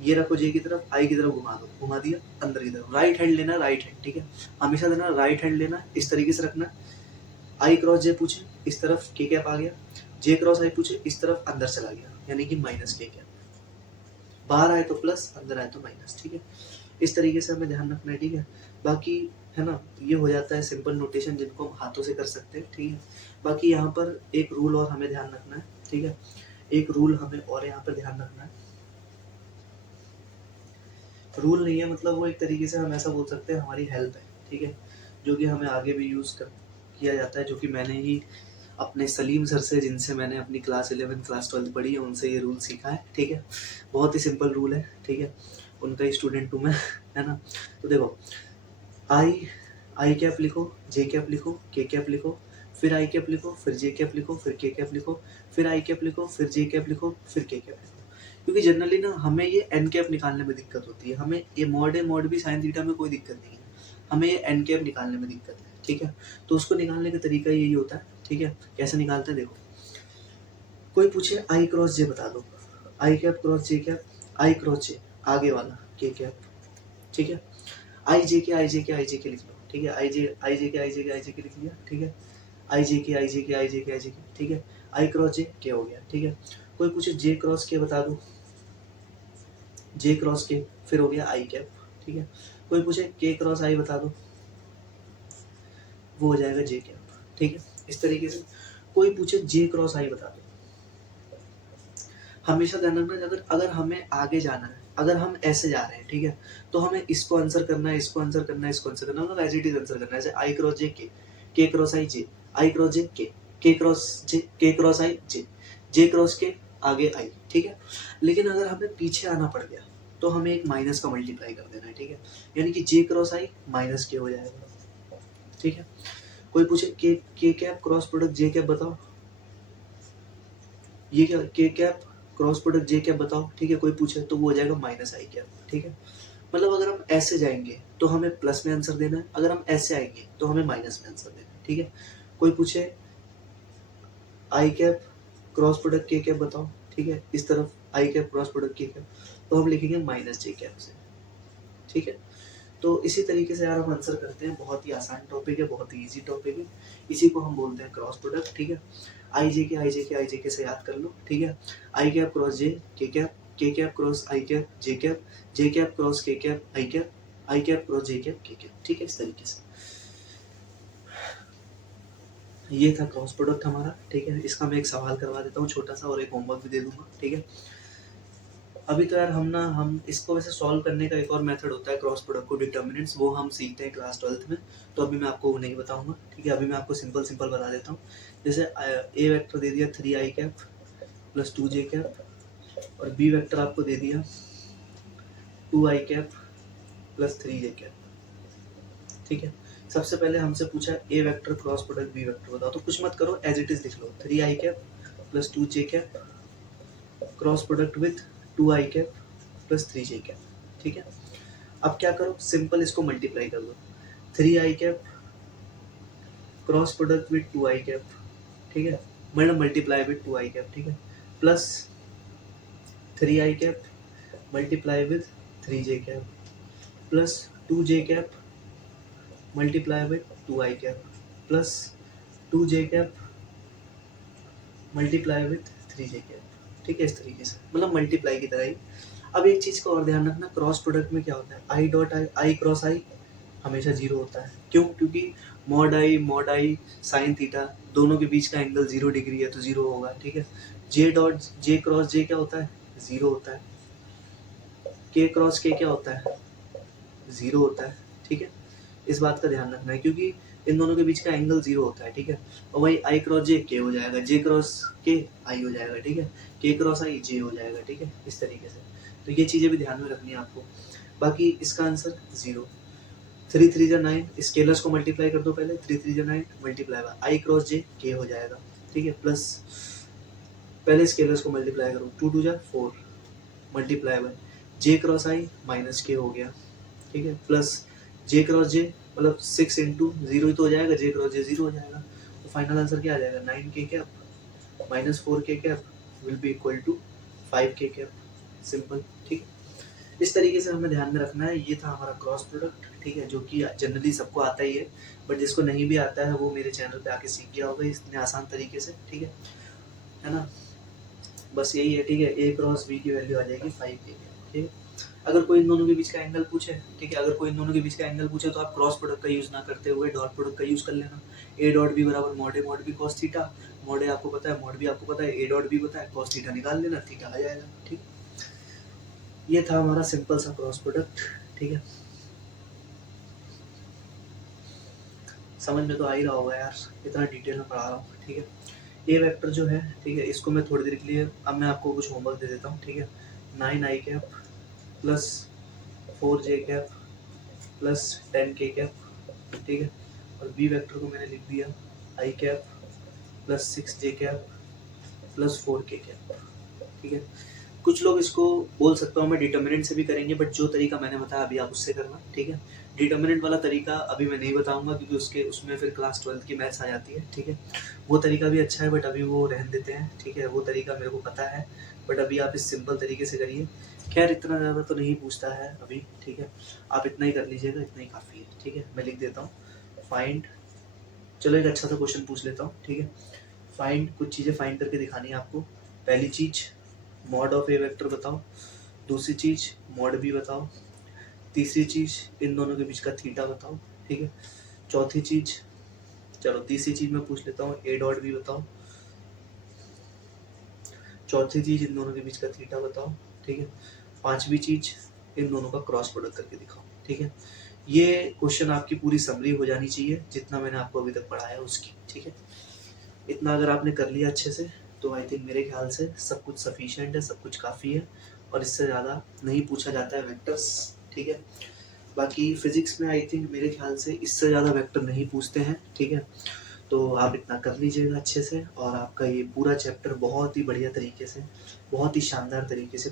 ये रखो जे की तरफ, आई की तरफ घुमा दो, घुमा दिया अंदर की तरफ, राइट हैंड लेना, राइट हैंड, ठीक है, हमेशा देना राइट हैंड लेना, इस तरीके से रखना। आई क्रॉस जे पूछे इस तरफ के कैप आ गया, जे क्रॉस आई पूछे इस तरफ अंदर चला गया, यानी कि माइनस के कैप, बाहर आए तो प्लस, अंदर आए तो माइनस, ठीक है। इस तरीके से हमें ध्यान रखना है, ठीक है। बाकी है ना, ये हो जाता है सिंपल नोटेशन जिनको हम हाथों से कर सकते हैं, ठीक है। बाकी यहाँ पर एक रूल और हमें ध्यान रखना है, ठीक है। एक रूल हमें और यहाँ पर ध्यान रखना है, रूल नहीं है मतलब वो एक तरीके से हम ऐसा बोल सकते हैं हमारी हेल्प है, ठीक है, जो कि हमें आगे भी यूज़ कर किया जाता है, जो कि मैंने ही अपने सलीम सर से, जिनसे मैंने अपनी क्लास 11 क्लास 12 पढ़ी है, उनसे ये रूल सीखा है, ठीक है। बहुत ही सिंपल रूल है, ठीक है, उनका ही स्टूडेंट हूँ मैं, है ना। तो देखो, आई कैप लिखो, जे कैप लिखो, के कैप लिखो, फिर आई कैप लिखो, फिर जे कैप लिखो, फिर के कैप लिखो, फिर आई कैप लिखो, फिर जे कैप लिखो, फिर के कैप लिखो। क्योंकि जनरली ना हमें ये एन कैप निकालने में दिक्कत होती है, हमें ये मॉड भी साइन थीटा में कोई दिक्कत नहीं है, हमें ये एन कैप निकालने में दिक्कत है, ठीक है। तो उसको निकालने का तरीका यही होता है, ठीक है। कैसे निकालते हैं देखो, कोई पूछे आई क्रॉस जे बता दो, आई कैप क्रॉस जे कैप, आई क्रॉस जे आगे वाला के कैप, ठीक है। आई जे के आई जे के आई जे के लिख लो, ठीक है, आई जे के आई जे के आई जे के लिख लिया, ठीक है, आई जे के आई जे के आई जे के आई जे के, ठीक है, आई क्रॉस जे के हो गया, ठीक है। कोई पूछे जे क्रॉस के बता दो, जे क्रॉस के, फिर हो गया आई कैप, ठीक है। कोई पूछे के क्रॉस आई बता दो, वो हो जाएगा जे कैप, ठीक है। इस तरीके से कोई पूछे जे क्रॉस आई बता दो, हमेशा ध्यान रखना, अगर अगर हमें आगे जाना है, अगर हम ऐसे जा रहे हैं, ठीक है, तो हमें इसको आंसर करना है, इसको आंसर करना है, इसको आंसर करना है, मतलब एज इट इज आंसर करना है। जैसे आई क्रॉस जे के क्रॉस आई जे, आई क्रॉस जे के क्रॉस जे, के क्रॉस आई जे क्रॉस के आगे आई, ठीक है। लेकिन अगर हमें पीछे आना पड़ गया तो हमें एक माइनस का मल्टीप्लाई कर देना है, ठीक है, यानी कि जे क्रॉस आई माइनस के हो जाएगा, ठीक है। कोई पूछे के कैप क्रॉस प्रोडक्ट जे कैप बताओ, ये क्या के कैप क्रॉस प्रोडक्ट जे कैप बताओ, ठीक है, कोई पूछे तो वो हो जाएगा माइनस आई कैप, ठीक है। मतलब अगर हम ऐसे जाएंगे तो हमें प्लस में आंसर देना है, अगर हम ऐसे आएंगे तो हमें माइनस में आंसर देना है, ठीक है। कोई पूछे आई कैप क्रॉस प्रोडक्ट के कैप बताओ, ठीक है, इस तरफ आई कैप क्रॉस प्रोडक्ट के कैप, तो हम लिखेंगे माइनस जे कैप से, ठीक है। तो इसी तरीके से यार हम आंसर करते हैं, बहुत ही आसान टॉपिक है, बहुत ही इजी टॉपिक है, इसी को हम बोलते हैं क्रॉस प्रोडक्ट, ठीक है। आई जे के आई जे के आई जे के से याद कर लो, ठीक है। आई कैप क्रॉस जे के कैप क्रॉस आई कैप जे कैप क्रॉस के कैप आई कैप क्रॉस जे कैप के कैप, ठीक है। इस तरीके से ये था क्रॉस प्रोडक्ट हमारा, ठीक है। इसका मैं एक सवाल करवा देता हूँ छोटा सा, और एक होमवर्क भी दे दूंगा, ठीक है। अभी तो यार हम इसको वैसे सॉल्व करने का एक और मेथड होता है क्रॉस प्रोडक्ट को, डिटर्मिनेंट्स, वो हम सीखते हैं क्लास 12th में, तो अभी मैं आपको वो नहीं बताऊंगा, ठीक है। अभी मैं आपको सिंपल बता देता हूँ। जैसे ए वेक्टर दे दिया 3 i cap plus 2 J cap, और बी वेक्टर आपको दे दिया 2 i cap plus 3 j cap, ठीक है। सबसे पहले हमसे पूछा a vector cross product b vector बताओ, तो कुछ मत करो, एज इट इज लिख लो, 3 i cap plus 2 J cap cross product with 2 i cap plus 3 j cap, ठीक है। अब क्या करो, सिंपल इसको मल्टीप्लाई कर दो, 3 i cap cross product with 2 i cap, ठीक है, मतलब मल्टीप्लाई विथ 2 आई कैप, ठीक है, plus 3 i cap multiply with 3 j cap plus 2 J cap multiply with 2 i cap plus 2 J cap multiply with 3 j cap, ठीक है। इस तरीके से मतलब मल्टीप्लाई की तरह ही। अब एक चीज़ का और ध्यान रखना, क्रॉस प्रोडक्ट में क्या होता है, आई डॉट आई क्रॉस आई हमेशा जीरो होता है, क्यों, क्योंकि मॉड आई साइन थीटा दोनों के बीच का एंगल 0 डिग्री है, तो 0 होगा, ठीक है। जे क्रॉस जे क्या होता है, 0 होता है। के क्रॉस के क्या होता है, 0 होता है, ठीक है। इस बात का ध्यान रखना है, क्योंकि इन दोनों के बीच का एंगल 0 होता है, ठीक है। और वही आई क्रॉस जे के हो जाएगा, जे क्रॉस के आई हो जाएगा, ठीक है, के क्रॉस आई जे हो जाएगा, ठीक है। इस तरीके से तो ये चीज़ें भी ध्यान में रखनी है आपको। बाकी इसका आंसर 0, 3 3 जा 9, स्केलर्स को मल्टीप्लाई कर दो पहले, 3 3 जा 9 मल्टीप्लाई बाय आई क्रॉस जे के हो जाएगा, ठीक है, प्लस पहले स्केलर्स को मल्टीप्लाई करो, 2 2 जा 4 multiply by J cross I minus के हो गया, ठीक है, प्लस जे क्रॉस जे मतलब 6 इंटू 0 ही तो हो जाएगा, जे क्रॉस जे 0 हो जाएगा, तो फाइनल आंसर क्या आ जाएगा, 9 के cap minus 4 K cap will be equal to 5 K cap, simple, ठीक है। इस तरीके से हमें ध्यान में रखना है। ये था हमारा क्रॉस प्रोडक्ट, ठीक है, जो कि जनरली सबको आता ही है, बट जिसको नहीं भी आता है वो मेरे चैनल पे आके सीख गया होगा इतने आसान तरीके से, ठीक है ना। बस यही है, ठीक है। ए क्रॉस बी की वैल्यू आ जाएगी 5 के, ठीक है। अगर कोई इन दोनों के बीच का एंगल पूछे, ठीक है, अगर कोई इन दोनों के बीच का एंगल पूछे तो आप क्रॉस प्रोडक्ट का यूज़ ना करते हुए डॉट प्रोडक्ट का यूज़ कर लेना। ए डॉट बी बराबर mod B cos theta, mod a आपको पता है, मॉड बी आपको पता है, ए डॉट बी पता है, कॉस थीटा निकाल लेना, थीटा आ जाएगा। ठीक, ये था हमारा सिंपल सा क्रॉस प्रोडक्ट। ठीक है, समझ में तो आ ही रहा होगा यार, इतना डिटेल में पढ़ा रहा हूँ। ठीक है, ए वेक्टर जो है, ठीक है, इसको मैं थोड़ी देर के लिए, अब मैं आपको कुछ होमवर्क दे देता हूँ। ठीक है, 9 i cap plus 4j cap plus 10k cap. ठीक है, और बी वेक्टर को मैंने लिख दिया i cap plus 6j cap plus 4k cap. ठीक है, कुछ लोग इसको बोल सकता हूँ मैं डिटर्मिनेंट से भी करेंगे, बट जो तरीका मैंने बताया अभी आप उससे करना। ठीक है, डिटर्मिनेंट वाला तरीका अभी मैं नहीं बताऊंगा क्योंकि उसमें फिर क्लास 12 की मैथ्स आ जाती है। ठीक है, वो तरीका भी अच्छा है बट अभी वो रहने देते हैं। ठीक है, वो तरीका मेरे को पता है, बट अभी आप इस सिंपल तरीके से करिए। खैर इतना ज़्यादा तो नहीं पूछता है अभी। ठीक है, आप इतना ही कर लीजिएगा, इतना ही काफ़ी है। ठीक है, मैं लिख देता हूँ फाइंड, चलो एक अच्छा सा क्वेश्चन पूछ लेता हूँ। ठीक है, फाइंड, कुछ चीज़ें फाइंड करके दिखानी है आपको। पहली चीज़ मॉड ऑफ ए वेक्टर बताओ, दूसरी चीज़ मॉड बी बताओ, तीसरी चीज़ इन दोनों के बीच का थीटा बताओ। ठीक है, चौथी चीज़, चलो तीसरी चीज़ मैं पूछ लेता हूँ, ए डॉट बी बताओ, चौथी चीज़ इन दोनों के बीच का थीटा बताओ। ठीक है, पांचवी चीज़ इन दोनों का क्रॉस प्रोडक्ट करके दिखाओ। ठीक है, ये क्वेश्चन आपकी पूरी समरी हो जानी चाहिए जितना मैंने आपको अभी तक पढ़ाया उसकी। ठीक है, इतना अगर आपने कर लिया अच्छे से तो आई थिंक मेरे ख्याल से सब कुछ सफिशिएंट है, सब कुछ काफ़ी है, और इससे ज़्यादा नहीं पूछा जाता है वेक्टर्स। ठीक है, बाकी फिजिक्स में आई थिंक मेरे ख्याल से इससे ज़्यादा वेक्टर नहीं पूछते हैं। ठीक है, तो आप इतना कर लीजिएगा अच्छे से, और आपका ये पूरा चैप्टर बहुत ही बढ़िया तरीके से, बहुत ही शानदार तरीके से